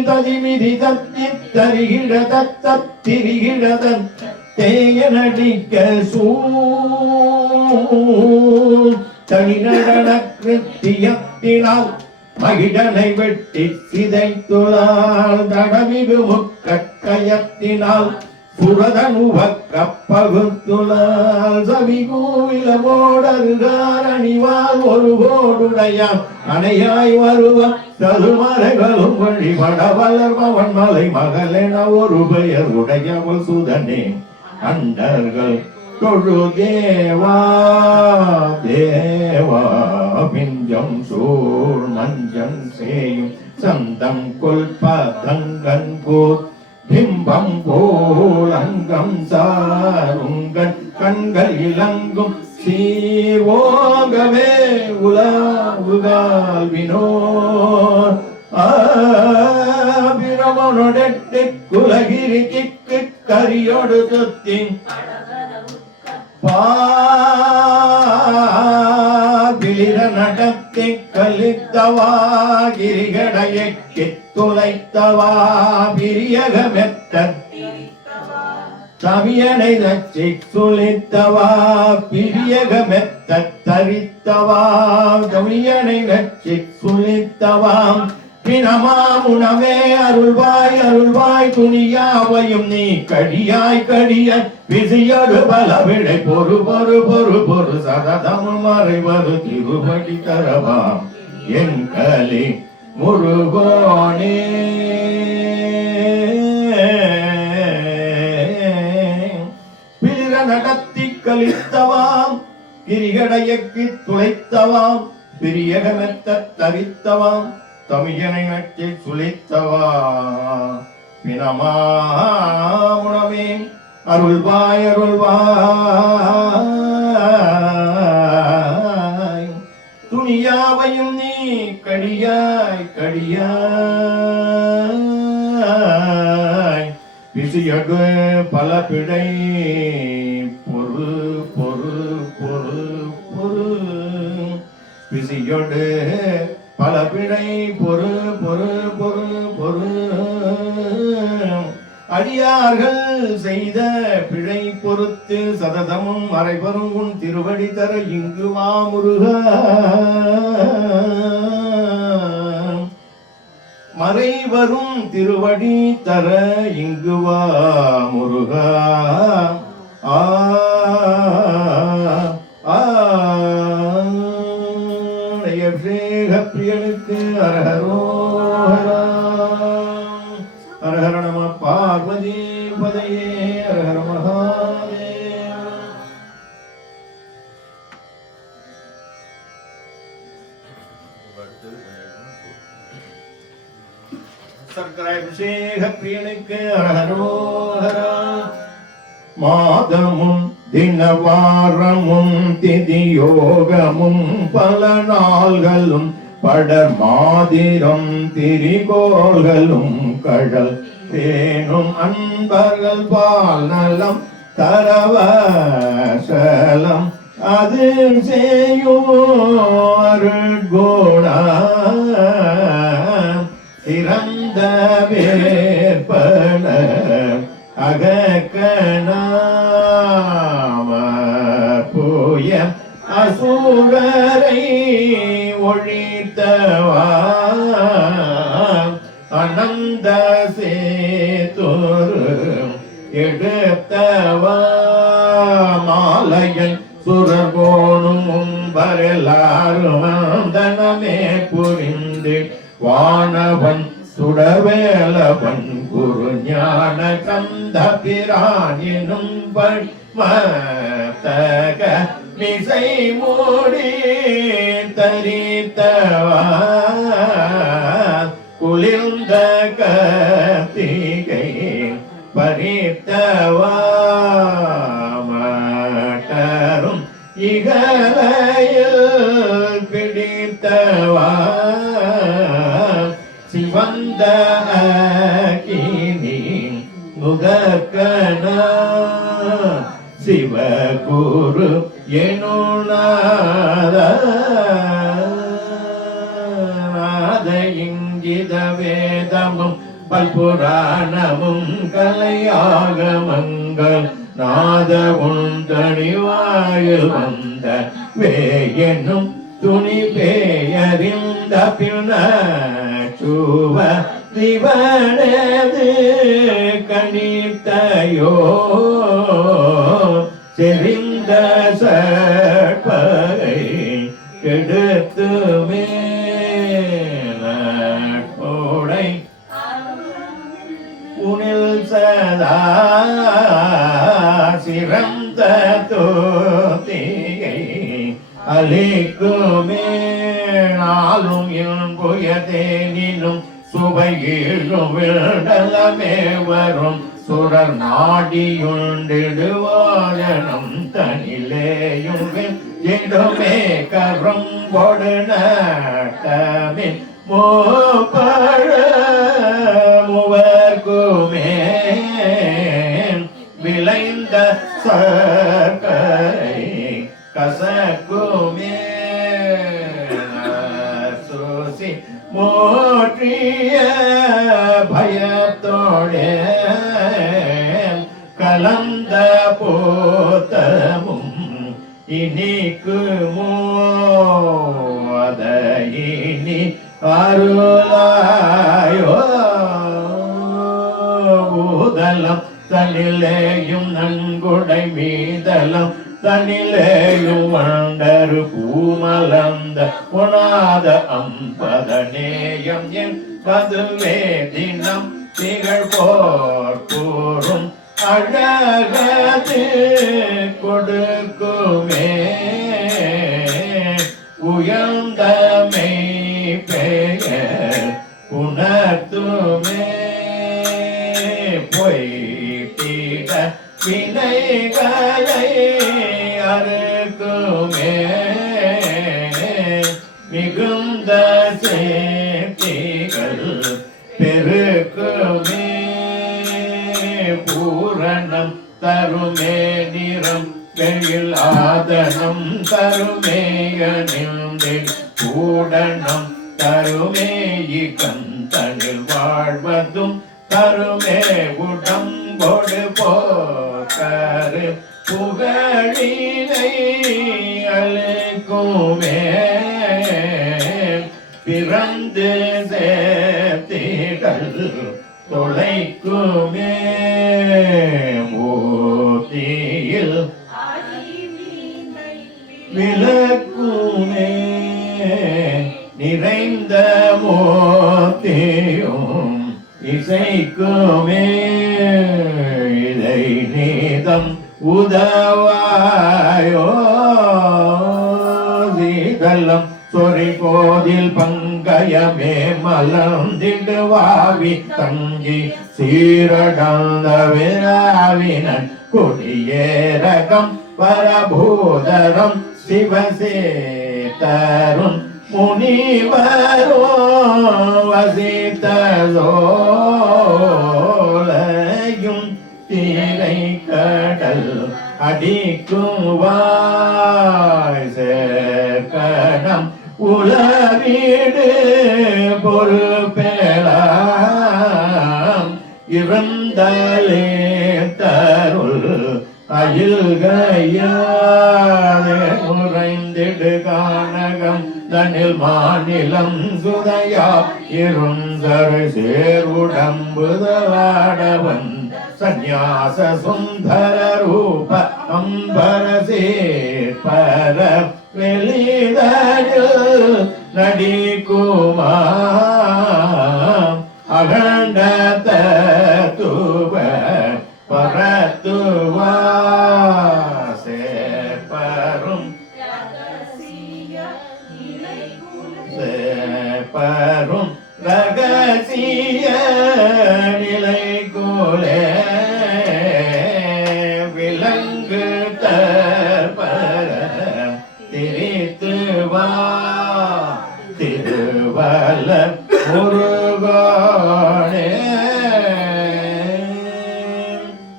ததிமிதி தத்தி தரிகிட தத்திரிகிட தேயனடிக்க தனிநடன கிருத்தியத்தினால் மகிழனை வெட்டி சிதைத்துளால் தடமிகு முக்கயத்தினால் சுரதனுவக்க பகுத்துளால் சவிகூவிலவோடருகார் அணிவால் ஒரு கோடுடையான் அணையாய் வருவ சதுமலைகளும் வழிபட வளர்பவன் மலை மகளென ஒரு பெயர் உடையவள் சுதனே அண்டர்கள் தொழு தேவா தேவா பிஞ்சம் சூழ் மஞ்சம் சேயும் சந்தம் கொல்பதங்கன் போர் பிம்பம் போலங்கம் சாருங்கன் கண்கள் இலங்கும் சீர்வோகவே உலாவுகால் வினோர் பிரமனொடெட்டு குலகிரி கிக்கு கரியோடு சுத்தி பிளிர நடத்தி கலித்தவா கிரிகடையக்கி துளைத்தவா பிரியகமெத்த தவியனை நச்சி சுளித்தவா பிரியகமெத்த தரித்தவா தவியனை நச்சி சுளித்தவாம் பிணமாமுனவே அருள்வாய் அருள்வாய் துணியாவையும் நீ கடியாய் கடியாய் பிசியடு பலவிடை பொறு பொறு பொறு பொறு சததமும் மறைவது திருவடி தரவாம் என் கலி முருகோனே பிற நடத்தி கலித்தவாம் கிரிகடையக்கு துளைத்தவாம் பிரியகமெத்த தரித்தவாம் தமியனை நட்டி சுளித்தவா பிணமாமுனமே அருள்வாய் அருள்வாய் துணியாவையும் நீ கடியாய் கடியாய் பிசியடு பல பிழை பொறு பொறு பொறு பொறு பிசியடு பல பிழை பொறு பொறு பொறு பொறு அடியார்கள் செய்த பிழை பொறுத்து சததமும் மறைவரும் உன் திருவடி தர இங்கு மாமுருக மறைவரும் திருவடி தர இங்கு வா முருக ஆ பிரியனுக்கு அரஹரோஹரா அரஹர நம பார்வதி பதையே அரஹர மகாதேவ சர்க்கராபிஷேக பிரியனுக்கு அரஹரோஹரா மாதமும் தினவாரமும் திதியோகமும் பல நாள்களும் படர் மாதிரம் திரிகோள்களும் கடல் தேனும் அன்பர்கள் பால் நலம் தரவசலம் அது செய்யோருகுண சிறந்த வேற்பன அகக்கணாம புய அசூரரை ஒழித்தவா அனந்த சேதுரு எடுத்தவா மாலையன் சுரகோணும் வரலாறும் தனமே புரிந்து வானவன் சுடவேலவன் குரு ஞான கந்த பிரானினும் பட்மத்தக மிசை மூடி தரித்தவா குளிர்ந்த கத்திகை பறித்தவா மட்டரும் இகலையில் பிடித்தவா சிவந்த அக்கினி முகக்கண சிவகுரு எனுநாத இங்கித வேதமும் பல்புராணமும் கலையாகமங்கள் நாத உந்தணிவாயில் வந்த வேயனும் துணி பேயறிந்த பின்ன சுவ திவனது கணித்தையோ செறிந்த சற்பகை கெடுத்துமே நோடை உனில் சதா சிறந்த அலிக்குமே நாளும் இன்புயதேனினும் சுவையீழும் விடலமே வரும் சுரர் நாடியுண்டிடுவாழனம் தனிலேயும் இடுமே கரும் பொடு நட்டமின் மூப்பழ மூவர்க்குமே விளைந்த சர்க்கரை கசக்குமே சூசி மோற்றிய பயத்தோடே கலந்த போத்தமும் இனிக்குமோ அதையினி அருளாயோ பூதலம் தனிலேயும் நன்குடை மீதலம் தனிலேயும் வண்டரு பூமலந்த உணாத அம்பதநேயம் என் பதுவே தினம் திகழ் போர் கூறும் அழகது கொடுக்குமே உயர்ந்தமை பெயர் உணர்த்துமே பொய்த்திட வினைகளை அறுக்குமே மிகுந்த சேத்திகள் பெருக்குமே பூரணம் தருமே நிறம் வெயில் ஆதனம் தருமே அணிந்தில் பூடனம் தருமே இகந்தனில் வாழ்வதும் தருமே உடம்பொடு போக்கரு புகழினை அளிக்குமே பிறந்து சேர்த்திகள் தொலைக்குமே மூர்த்தியில் விளக்குமே நிறைந்த மூர்த்தியும் இசைக்குமே இதை நீதம் உதவாயோ சீதலம் சொறி கோதில் பங்கயமே மலர்ந்திடுவாவி தங்கி சீரடந்த விராவினன் கொடியேரகம் பரபூதரம் சிவசேதரும் முனிவரோ வசித்தோலையும் தீரை கடல் அடிக்கும் வாய் சேர்க்கணம் உலவீடு பொறுப்பேலாம் இருந்தலே தருள் அயில்கையாதே உறைந்திடு கானகம் தனில் மாநிலம் சுதையா இருந்தரு சேர்வுடம்புதலாடவன் சந்நியாச சுந்தர ரூப அம்பர சேர்பர வெளிதனில் நடிக்குமா அகண்ட தத்துவ பரத்துவா சேர்பரும் சேர்பரும் ரகசிய நிலை கோலே விலங்கு தற்பர திரித்து வா திருவல முருகானே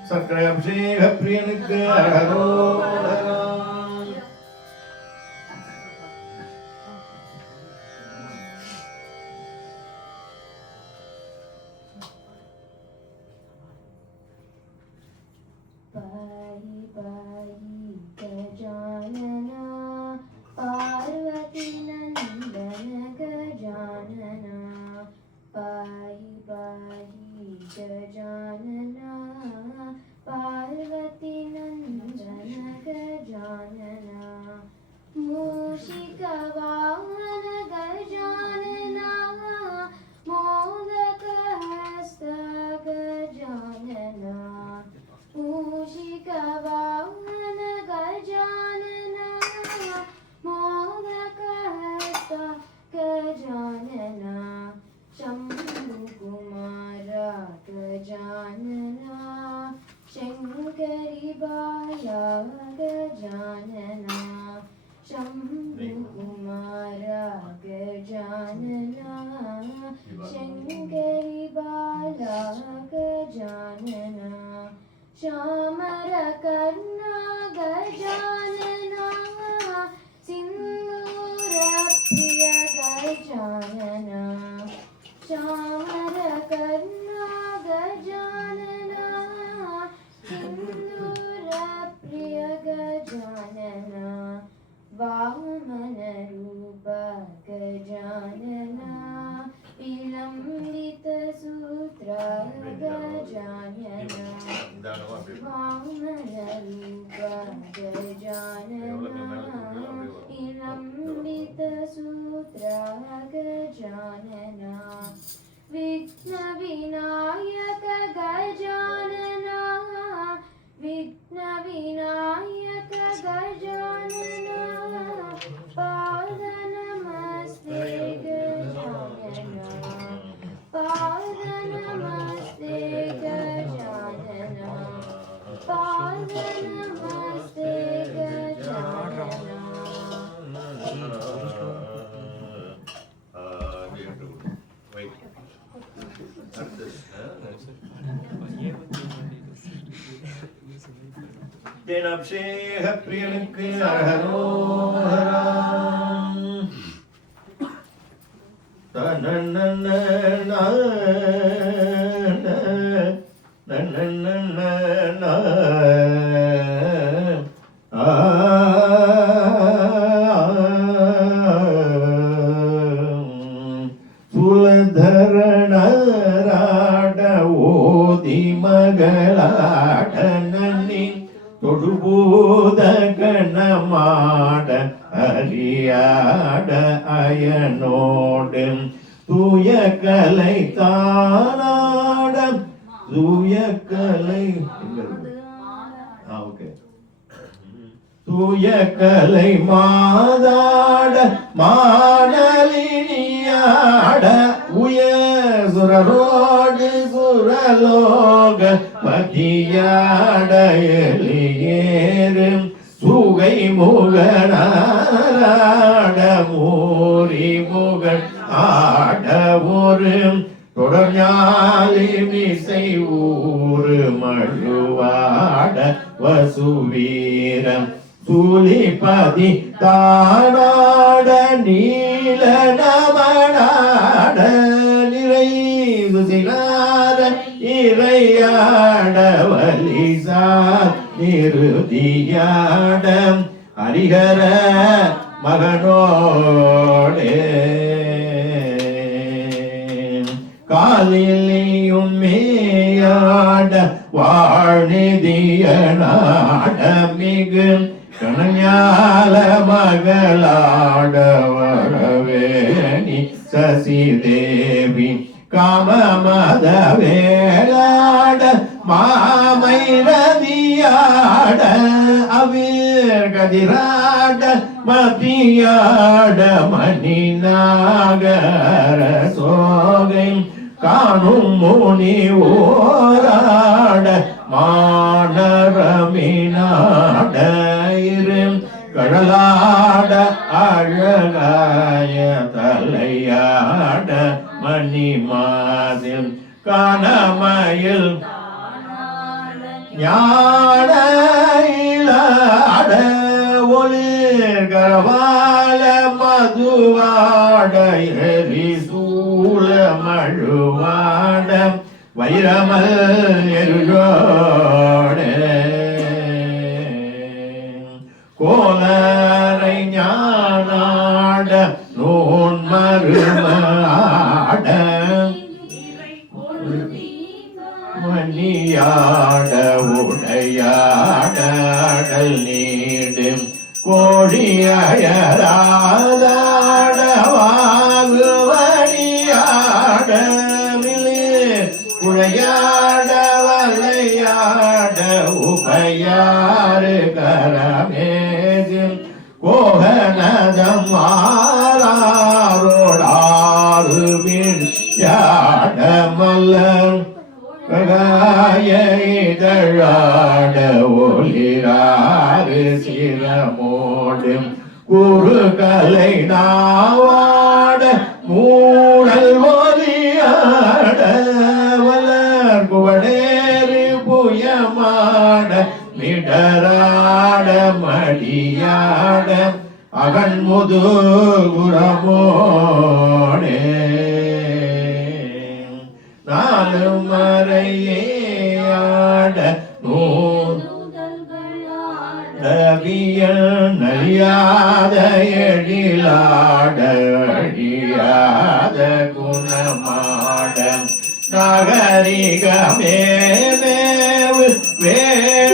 சக்கர அபிஷேக பிரியனுக்கு அரோகரா. पाहि पाहि गजानना पार्वती नंदन गजानना पाहि पाहि गजानना पार्वती नंदन गजानना मूषिकवाहन गजानना मोदकहस्त गजानना मूषिकवाहन गजानना शङ्करि बाला Gajanana श्यामरकर्णा Gajanana सिन्दूरप्रिय Gajanana श्यामरकर्णा Gajanana सिन्दूरप्रिय Gajanana वामनरूप Gajanana विलम्बितसूत्र Gajanana वामनरूप Gajanana विलम्बितसूत्र Gajanana विघ्नविनायक Gajanana विघ्नविनायक Gajanana पादनमस्ते Gajanana पादनमस्ते Gajanana पादनमस्ते Gajanana Wait. Denapsheha priyanukku arharoharam tananana ಸುಲಧರಣರಾಡ ಓದಿ ಮಗಳಾಡ ನನ್ನಿ ತೊಡುಬೂದ ಗಣ ಮಾಡ ಹರಿಯಾಡ ಅಯನೋಡು தூய கலை தானாட தூய கலை ஓகே தூய கலை மாதாட மானலினியாட உய சுரரோடு சுரலோக பதியாட எலியேறும் சுகை முகனாட மூரி முகன் ஆட ஒரு தொடர்ஞாலி மிசை ஊரு மழுவாட வசுவீரம் சூலிபதி தானாட நீல நமனாட நிறைவு சிலார இறையாட வலிசார் நிருதியாட ஹரிஹர மகனோடே காலிலையும் மேயாட வாழ்நிதியனாட மிகு கணஞால மகளாட வரவேணி சசிதேவி காமமத வேளாட மாமை ரதியாட அவிர் கதிராட மதியாட மணி நாகர சோகை காணும் முனி ஓராட மானரமினாட இரு கடலாட அழகாய தலையாட மணி மாதில் காணமயில் ஞான இலாட ஒளிர் கரவால மதுவாட எரி சூழ மழுவாட வைரமல் எருளோட கோலரை ஞானாட நூன் மருமாட மணியாட உடையாடல் நீடும் கோழியராதாட வாகுவணியாட குழையாட வலையாட உபையாறு கரமேது கோகனதம் ஆரோடாறு யாட மல்லர் இதழாட ஒளிராறு சிரமோடு குறுகலை நாவாட மூடல் ஒலி ஆட அகன்முது உரமோடே நானும் மறையே ஆட நூதவியல் நலியாத எழிலாட அழியாத குணமாட நாகரிகமே மேவு வேடமகளாட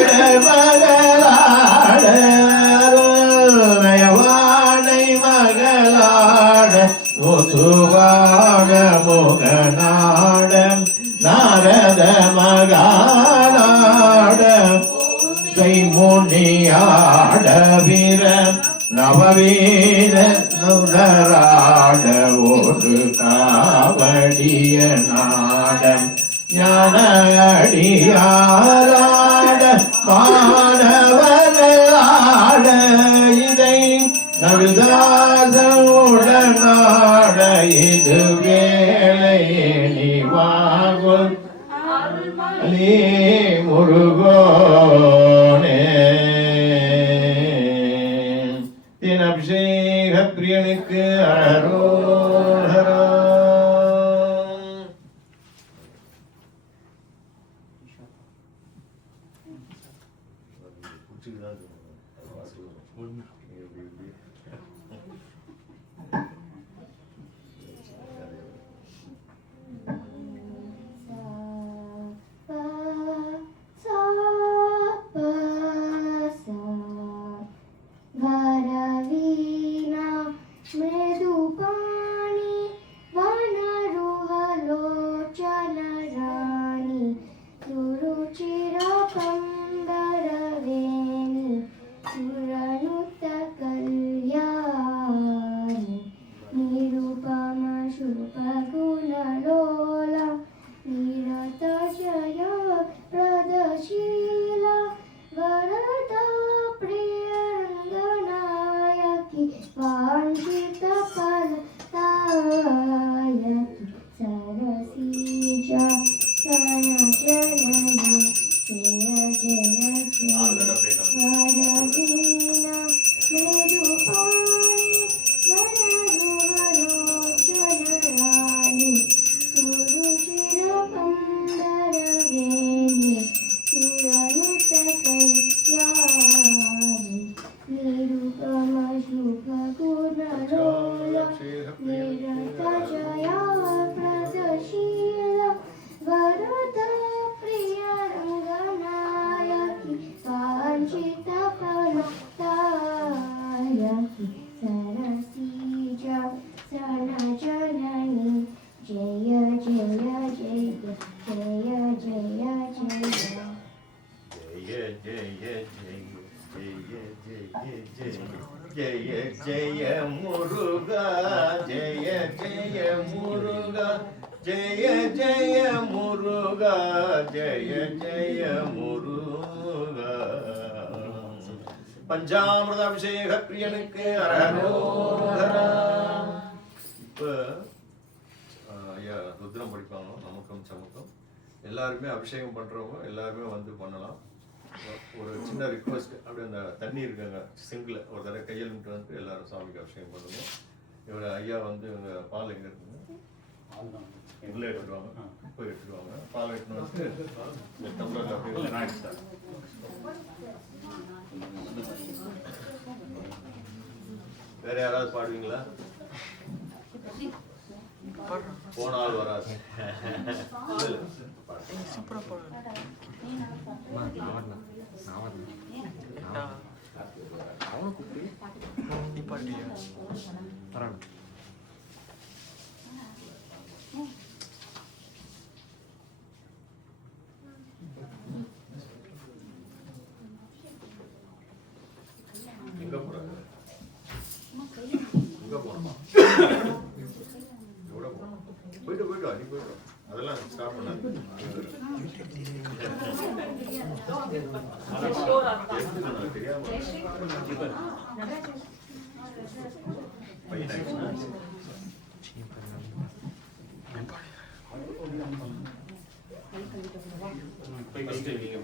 நயவானை மகளாட முசுவாட முகநாட நாரத மகாநாட முனியாட வீர நவவீர நுதராட ஓடு காவடிய நாடம் ஞான அடியாராட மாணவர்களாட இதை நவிதாச உடனாட இது வேலை நீ வாங்குல் அலே முருகோனே தின் அபிஷேக பிரியனுக்கு அரோஹரா. Varavina Medupani Vanaruhalochalarani Suruchira Pandaraveni Suranuta Kalyani Nirupama Shupaguna Lola Nirata Jaya Pradashila Varada Priyanganayaki Vanchita Palatayaki Sarasija Sanajanani Jaya Jaya Jaya Varavina Medupani Vanaruhalochalarani Suruchira Pandaraveni Suranuta Kalyani Nirupama Shubhaguna Lola Nirata Jaya Pradashila Varada Priyaranganayaki Vanchita Palatayaki Sarasija Sanajanani Jaya Jaya Jaya Jaya Jaya Jaya Jaya Jaya Jaya Jaya Muruga Jaya Jaya Muruga Jaya Jaya Muruga Jaya Jaya Muruga பஞ்சாமிரத அபிஷேக பிரியனுக்கு அரஹரோஹரா. இப்போ ஐயா ருத்ரம் படிப்பாங்க நமக்கும் சமக்கம் எல்லாருமே அபிஷேகம் பண்ணுறவங்க எல்லாருமே வந்து பண்ணலாம். ஒரு சின்ன ரிக்வஸ்ட், அப்படியே அந்த தண்ணி இருக்குங்க சிங்கில் ஒரு தடவை கையெழுத்து வந்து எல்லாரும் சாமிக்கு அபிஷேகம் பண்ணுவோம். இவர் ஐயா வந்து இவங்க பால் எங்கே இருக்குங்க, உள்ளே எடுத்துடுவாங்க, போய் எடுத்துடுவாங்க. பால் எடுத்துன்னு வந்து டம்ளர் அப்படியே நான் எடுத்தேன். வேற யாராவது பாடுவீங்களா? போனால் வராது. எங்க போறாங்க? எங்க போனோமா? போயிட்டு வா, நீ போயிட்டு. அதெல்லாம் ஸ்டாப் பண்ணாது. தெரியாம பையன் ஆயிடுச்சுன்னா ஃபர்ஸ்ட் நீங்க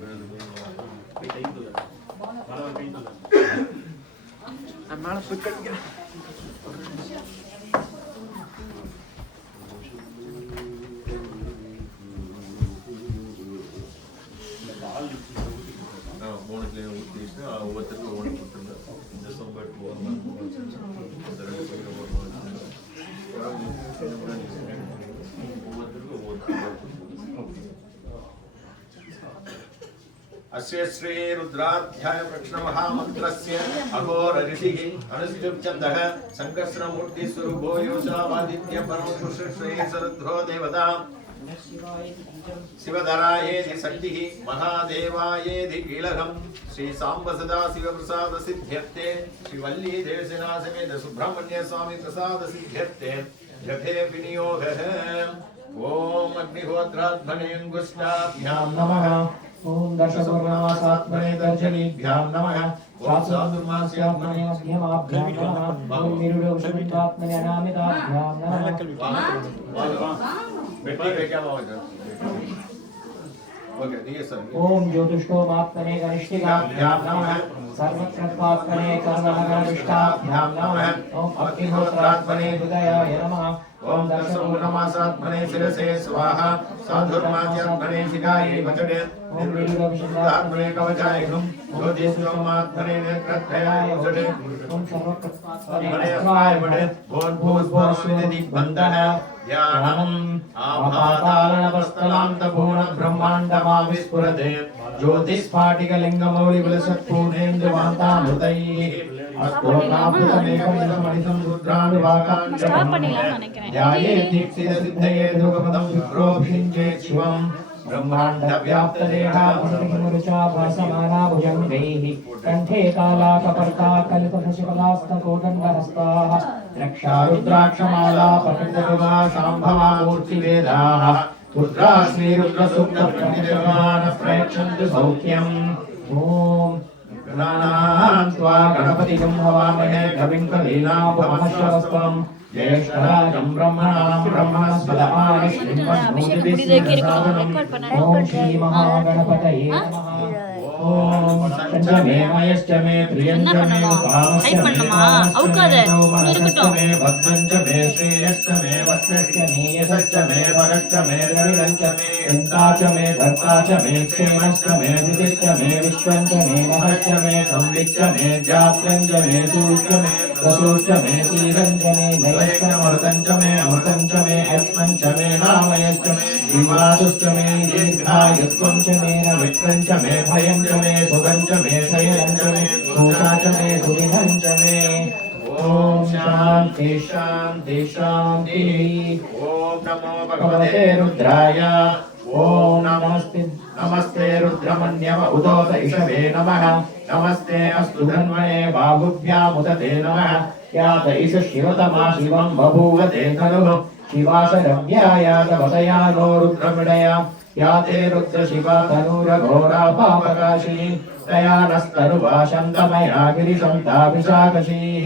மூணுக்குலேயும் ஊற்றிட்டு ஒவ்வொருத்தருக்கும் ஒன்று கொடுத்துருங்க. இந்த சோம்பேட்டு ஓரமாக ஒவ்வொருத்தருக்கும் अस्य श्री रुद्राध्याय प्रश्नमहामन्त्रस्य अघोर ऋषिः अनुष्ठुप्छन्दः संकर्षणमूर्तिस्वरूपो योषावादित्य परमपुरुष श्री सरुद्रो देवता शिवधरायेति शक्तिः महादेवायेति कीलकम् श्री सांब सदा शिवप्रसाद सिद्ध्यर्थे श्रीवल्ली देवसेना समेत सुब्रह्मण्य स्वामी प्रसाद सिद्ध्यर्थे जपे विनियोगः ओम अग्निहोत्रात्मने अंगुष्ठाभ्यां नमः ओम दशपूर्णमासात्मने दर्शनीभ्यां नमः सात्साधुर्मास्यात्मने मध्यमाभ्यां नमः ओम निरुडोषमित्रात्मने अनामिताभ्यां नमः बेटी पे क्या बात है ओके ठीक है सर ओम ज्योतिष्ठोमात्मने कनिष्ठिकाभ्यां नमः सर्वत्रत्वात्मने कर्मणगणविष्टाभ्यां नमः ओम अग्निहोत्रात्मने हृदयाय नमः ओम दशपूर्णमासात्मने शिरसे स्वाहा साधुर्मास्यात्मने शिखायै वचने ओम निरुडोषमित्रात्मने कवचाय हुं ज्योतिष्ठोमात्मने नेत्रत्रयाय वचने ओम सर्वत्रत्वात्मने अस्माय वचने भूर्भुवस्सुरदिग्बन्धः ध्यानम् आपातालनवस्तलान्तपूर्णब्रह्माण्डमाविस्फुरते ज्योतिस्फाटिकलिङ्गमौलिविलसत्पूर्णेन्दुवान्तामृतैः ध्याये दीक्षितसिद्धये ध्रुवपदं विप्रोभिषिञ्चेत् शिवम् ब्रह्माण्डव्याप्तदेहाभासमाना भुजङ्गैः कण्ठे कालाकपर्ता कलितशशिफलास्तकोदण्डहस्ताः रक्षारुद्राक्षमाला पठितविवा शाम्भवा मूर्तिवेदाः रुद्राश्रीरुद्रसूक्तप्रतिनिर्माणः प्रेक्षन्तु सौख्यम् ॐ गणानां त्वा गणपतिं हवामहे कविं कवीनामुपमश्रवस्त्वम् ज्येष्ठराजं ब्रह्मणां ब्रह्मणस्पदामश्रीमन्मूर्तिभिः ॐ श्रीमहागणपतये नमः ओम पंचमे मयश्च मे प्रियञ्च मे कामश्च मे कामश्च मे भद्रञ्च मे श्रेयश्च मे वस्यश्च मे यशश्च मे भगश्च मे रविरञ्च मे चिन्ताच मे धर्ताच मे क्षेमश्च मे धृतिश्च मे विश्वञ्च मे महश्च मे संविच्च मे जात्यञ्च मे सूच्च मे रसोश्च मे सीरञ्च मे नयश्च मर्तञ्च मे अमृतञ्च मे ऐक्ष्मञ्च मे नामयश्च मे विमातुश्च मे दीर्घायुत्वञ्च मे न विक्रञ्च मे भयञ्च मे सुगञ्च मे शयनञ्च मे सूता च मे सुविधञ्च मे ओम शांति शांति शांति ओम नमो भगवते रुद्राय ओम नमस्ते रुद्रमन्यव उदोत इषवे नमः नमस्ते अस्तु धन्वने बाहुभ्यामुदते नमः यात इष शिवतमा शिवं बभूव ते धनुः शिवाशरव्यायातवतया नो रुद्रमिडया याते रुद्र शिवा तनूरघोरा पापकाशी तया नस्तनुवा शन्तमया गिरिशन्ताभिषाकशीः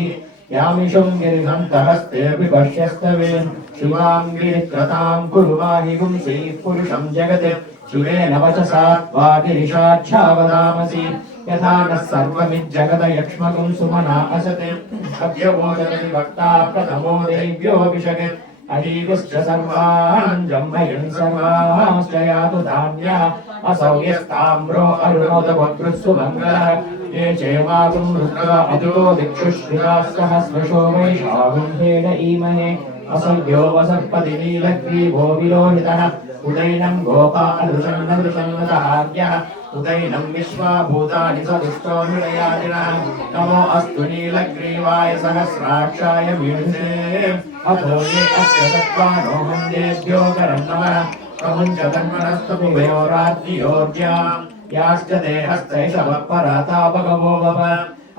यामिषुं गिरिशन्तहस्तेऽपि पश्यस्तवे शिवां गिरिक्रतां कुरु वाहि पुंसीः पुरुषं जगत् शिवेन वचसा त्वा गिरिशाच्छावदामसि यथा नः सर्वमिज्जगत यक्ष्मगुं सुमना असते अद्यवोचति वक्ता प्रथमो देव्योऽभिषक् अजीवश्च सर्वान् जम्भयन् सर्वांश्च यातु धान्या असौ यस्ताम्रो अरुणोदभद्रुस्सु मङ्गलः ये चेवागुं रुद्रा अदो दिक्षुश्रियाः सहस्रशो वैशाखं हेड ईमहे असंख्यो वसर्पति नीलग्रीवो विलोहितः उदैनं गोपा अदृशन्नदृशन्नतहार्यः उदैनं विश्वा भूतानि सदुष्टो निलयादिनः नमो अस्तु नीलग्रीवाय सहस्राक्षाय मीढसे अथो ये अस्य तत्त्वानो मन्देभ्यो करन्नमः प्रमुञ्च तन्मनस्तुभयोरात्रियोर्ज्याम् याश्च देहस्तैषवः परातापगवो वप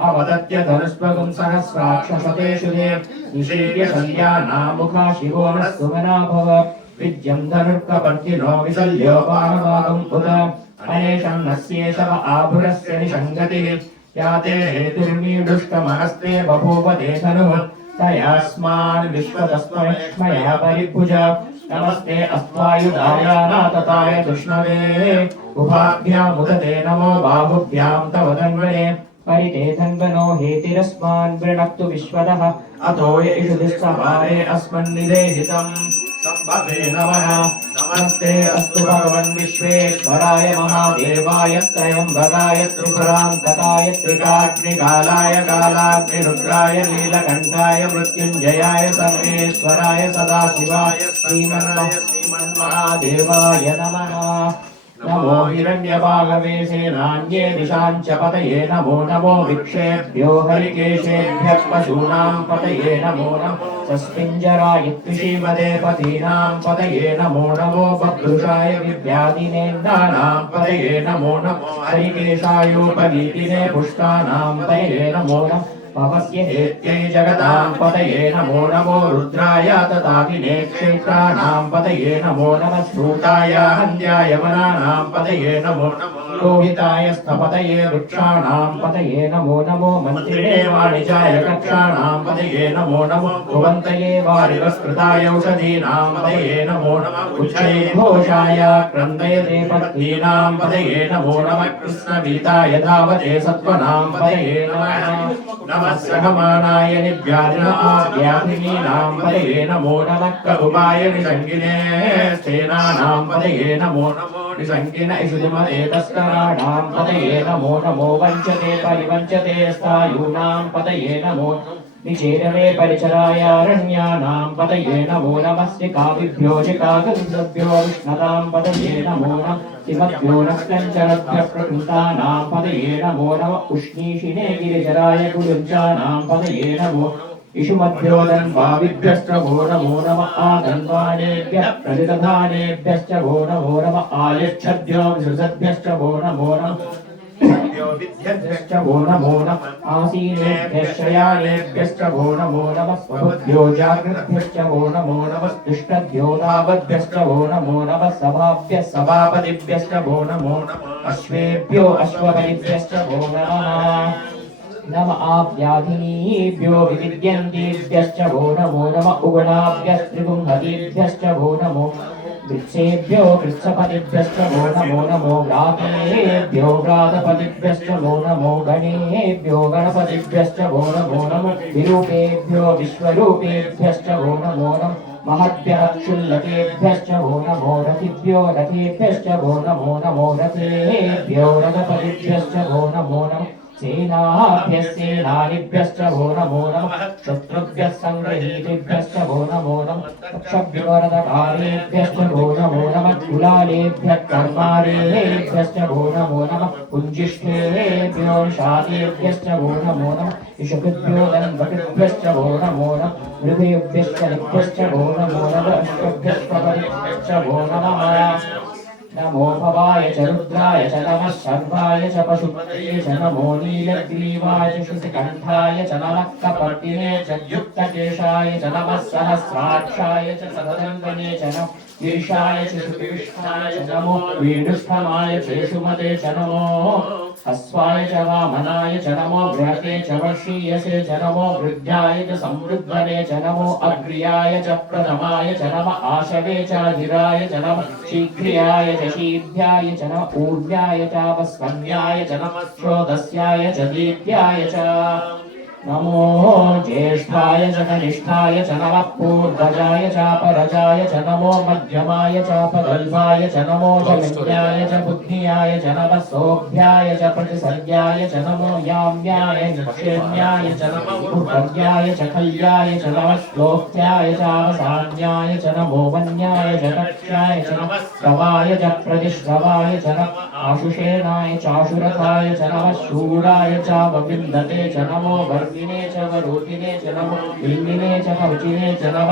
अवदत्य धनुष्पगुं सहस्राक्षसतेषु ते निषेव्य सन्ध्यानामुखा शिवो नः सुमना भव विद्यं धनुर्कपर्दिनो विशल्यो बाणवागुम् उद अनेशं नस्येषव आभुरस्य निषङ्गतिः याते हेतुर्मीडुष्टमहस्ते बभूव ते धनुः तयास्मान् विश्वतस्मैक्ष्मया परिभुज नमस्ते अस्त्वायुधाय नातताय कृष्णवे उभाभ्यामुदते नमो बाहुभ्यां तव तन्वने परिते धन्वनो हेतिरस्मान् वृणक्तु विश्वदः अतो य इषुधिस्सभारे अस्मन्निदेहितम् सम्भवे नमः नमस्ते अस्तु भगवन् विश्वेश्वराय महादेवाय त्रयम्बकाय त्रिपुरान्तकाय त्रिकाग्निकालाय कालाग्निरुद्राय नीलकण्ठाय मृत्युञ्जयाय सर्वेश्वराय सदाशिवाय श्रीमन्महादेवाय नमः नमो हिरण्यबाहवे सेनान्ये दिशाञ्च पतये नमो नमो विक्षेभ्यो हरिकेशेभ्यः पशूनां पतये नमो नमो सस्मिञ्जराय त्रिशीमदे पतीनां पतये नमो नमो बभ्रुषाय विद्यादिनेन्द्राणां पतये नमो नमो हरिकेशायोपनीतिने पुष्टानां पतये नमो नमो भवस्य हेत्यै जगतां पतये नमो नमो रुद्राय तथाविने क्षेत्राणां पतये नमो नमः श्रूताय हन्याय वनानां पतये नमो नमो लोहिताय स्थपतये वृक्षाणां पतये नमो नमो मन्त्रिणे वाणिजाय कक्षाणां पतये नमो नमो भुवन्तये वारिवस्कृताय औषधीनां पतये नमो नमः उच्चैर्घोषाय क्रन्दयते पत्नीनां पतये नमो नमः कृष्णवीताय धावते सत्त्वनां पतये नमः नमः सहमानाय निव्याधिनां पतये नमो नमः ककुबाय निषङ्गिने स्थेनानां पतये नमो नमो निषङ्गिन इषुमते तस्कराणां पतये नमो नमो वञ्चते परिवञ्चते स्थायूनां पतये नमो निचेरवे परिचरायारण्यानां पतये नमो नमस्य काविभ्यो चिकागन्धभ्यो विष्णतां पतये नमो नमः सिमभ्यो नक्तञ्चरभ्यः प्रकृतानां पतये नमो नमः उष्णीषिणे गिरिजराय गुरुञ्चानां पतये नमो इषुमध्यो धन्वाविभ्यश्च वो नमो नमः आधन्वानेभ्यः प्रतिदधानेभ्यश्च वो नमो नमः आयच्छद्भ्यो विसृजद्भ्यश्च वो नमो नमः विद्यद्भ्यश्च वो नमो नमः आसीनेभ्यश्च शयानेभ्यश्च वो नमो नमः स्वभुभ्यो जागृद्भ्यश्च वो नमो नमः तिष्ठद्भ्यो तावद्भ्यश्च वो नमो नमः सभाभ्यः सभापतिभ्यश्च वो नमो नमः अश्वेभ्यो अश्वपतिभ्यश्च वो नमः नम आव्याधिनीभ्यो विविद्यन्तीभ्यश्च वो नमो नमः उगणाभ्यस्त्रिगुंहतीभ्यश्च वो नमो वृक्षेभ्यो वृक्षपतिभ्यश्च वो नमो नमो व्रातेभ्यो व्रातपतिभ्यश्च वो नमो गणेभ्यो गणपतिभ्यश्च वो नमो नमो विरूपेभ्यो विश्वरूपेभ्यश्च वो नमो नमः महद्भ्यः क्षुल्लकेभ्यश्च वो नमो रथिभ्यो रथेभ्यश्च वो नमो नमो रथेभ्यो रथपतिभ्यश्च वो नमो नमः सेनाभ्यः सेनानिभ्यश्च वो नमो नमः शत्रुभ्यः सङ्गृहीतेभ्यश्च वो नमो नमः पक्षभ्यो रथकारेभ्यश्च वो नमो नमः कुलालेभ्यः कर्मारेभ्यश्च वो नमो नमः कुञ्जिष्ठेभ्यो शातेभ्यश्च वो नमो नमः इषुभ्यो दन्वकृभ्यश्च वो नमो नमः मृगेभ्यश्च निभ्यश्च वो नमो नमः अश्वभ्यश्च वो नमः नमो भवाय च रुद्राय च नमः शर्वाय च पशुपतये च नमो नीलग्रीवाय च श्रुतिकण्ठाय च नमः कपर्दिने च युक्तकेशाय च नमः सहस्राक्षाय च सदनन्दने च नमः गिरिशाय च श्रुतिविष्णाय च नमो वेणुष्ठमाय च सुमते च नमो हस्वाय च वामनाय च नमो बृहते च वर्षीयसे च नमो वृद्धाय च समृद्धने च नमो अग्र्याय च प्रथमाय च नमः आशवे च धिराय च नमः शीघ्र्याय च शीघ्र्याय च नमः ऊर्ध्याय च वस्वन्याय च नमः श्रोतस्याय च दीप्याय च नमो ज्येष्ठाय च कनिष्ठाय च नमः पूर्वजाय चापरजाय च नमो मध्यमाय चापगल्भाय च नमो जमिन्याय च बुद्धियाय च नमः सोऽभ्याय च प्रतिसर्याय च नमो याम्याय निक्षेम्याय च नमो ऊर्ध्याय च खल्याय च नमः श्लोक्याय चावसान्याय च नमो वन्याय च दक्षाय च नमः श्रवाय च प्रतिश्रवाय च नमः आशुषेणाय चाशुरथाय च नमः शूराय चावविन्दते च नमो वर्गिने च वरोधिने च नमो बिल्लिने च कवचिने च नमः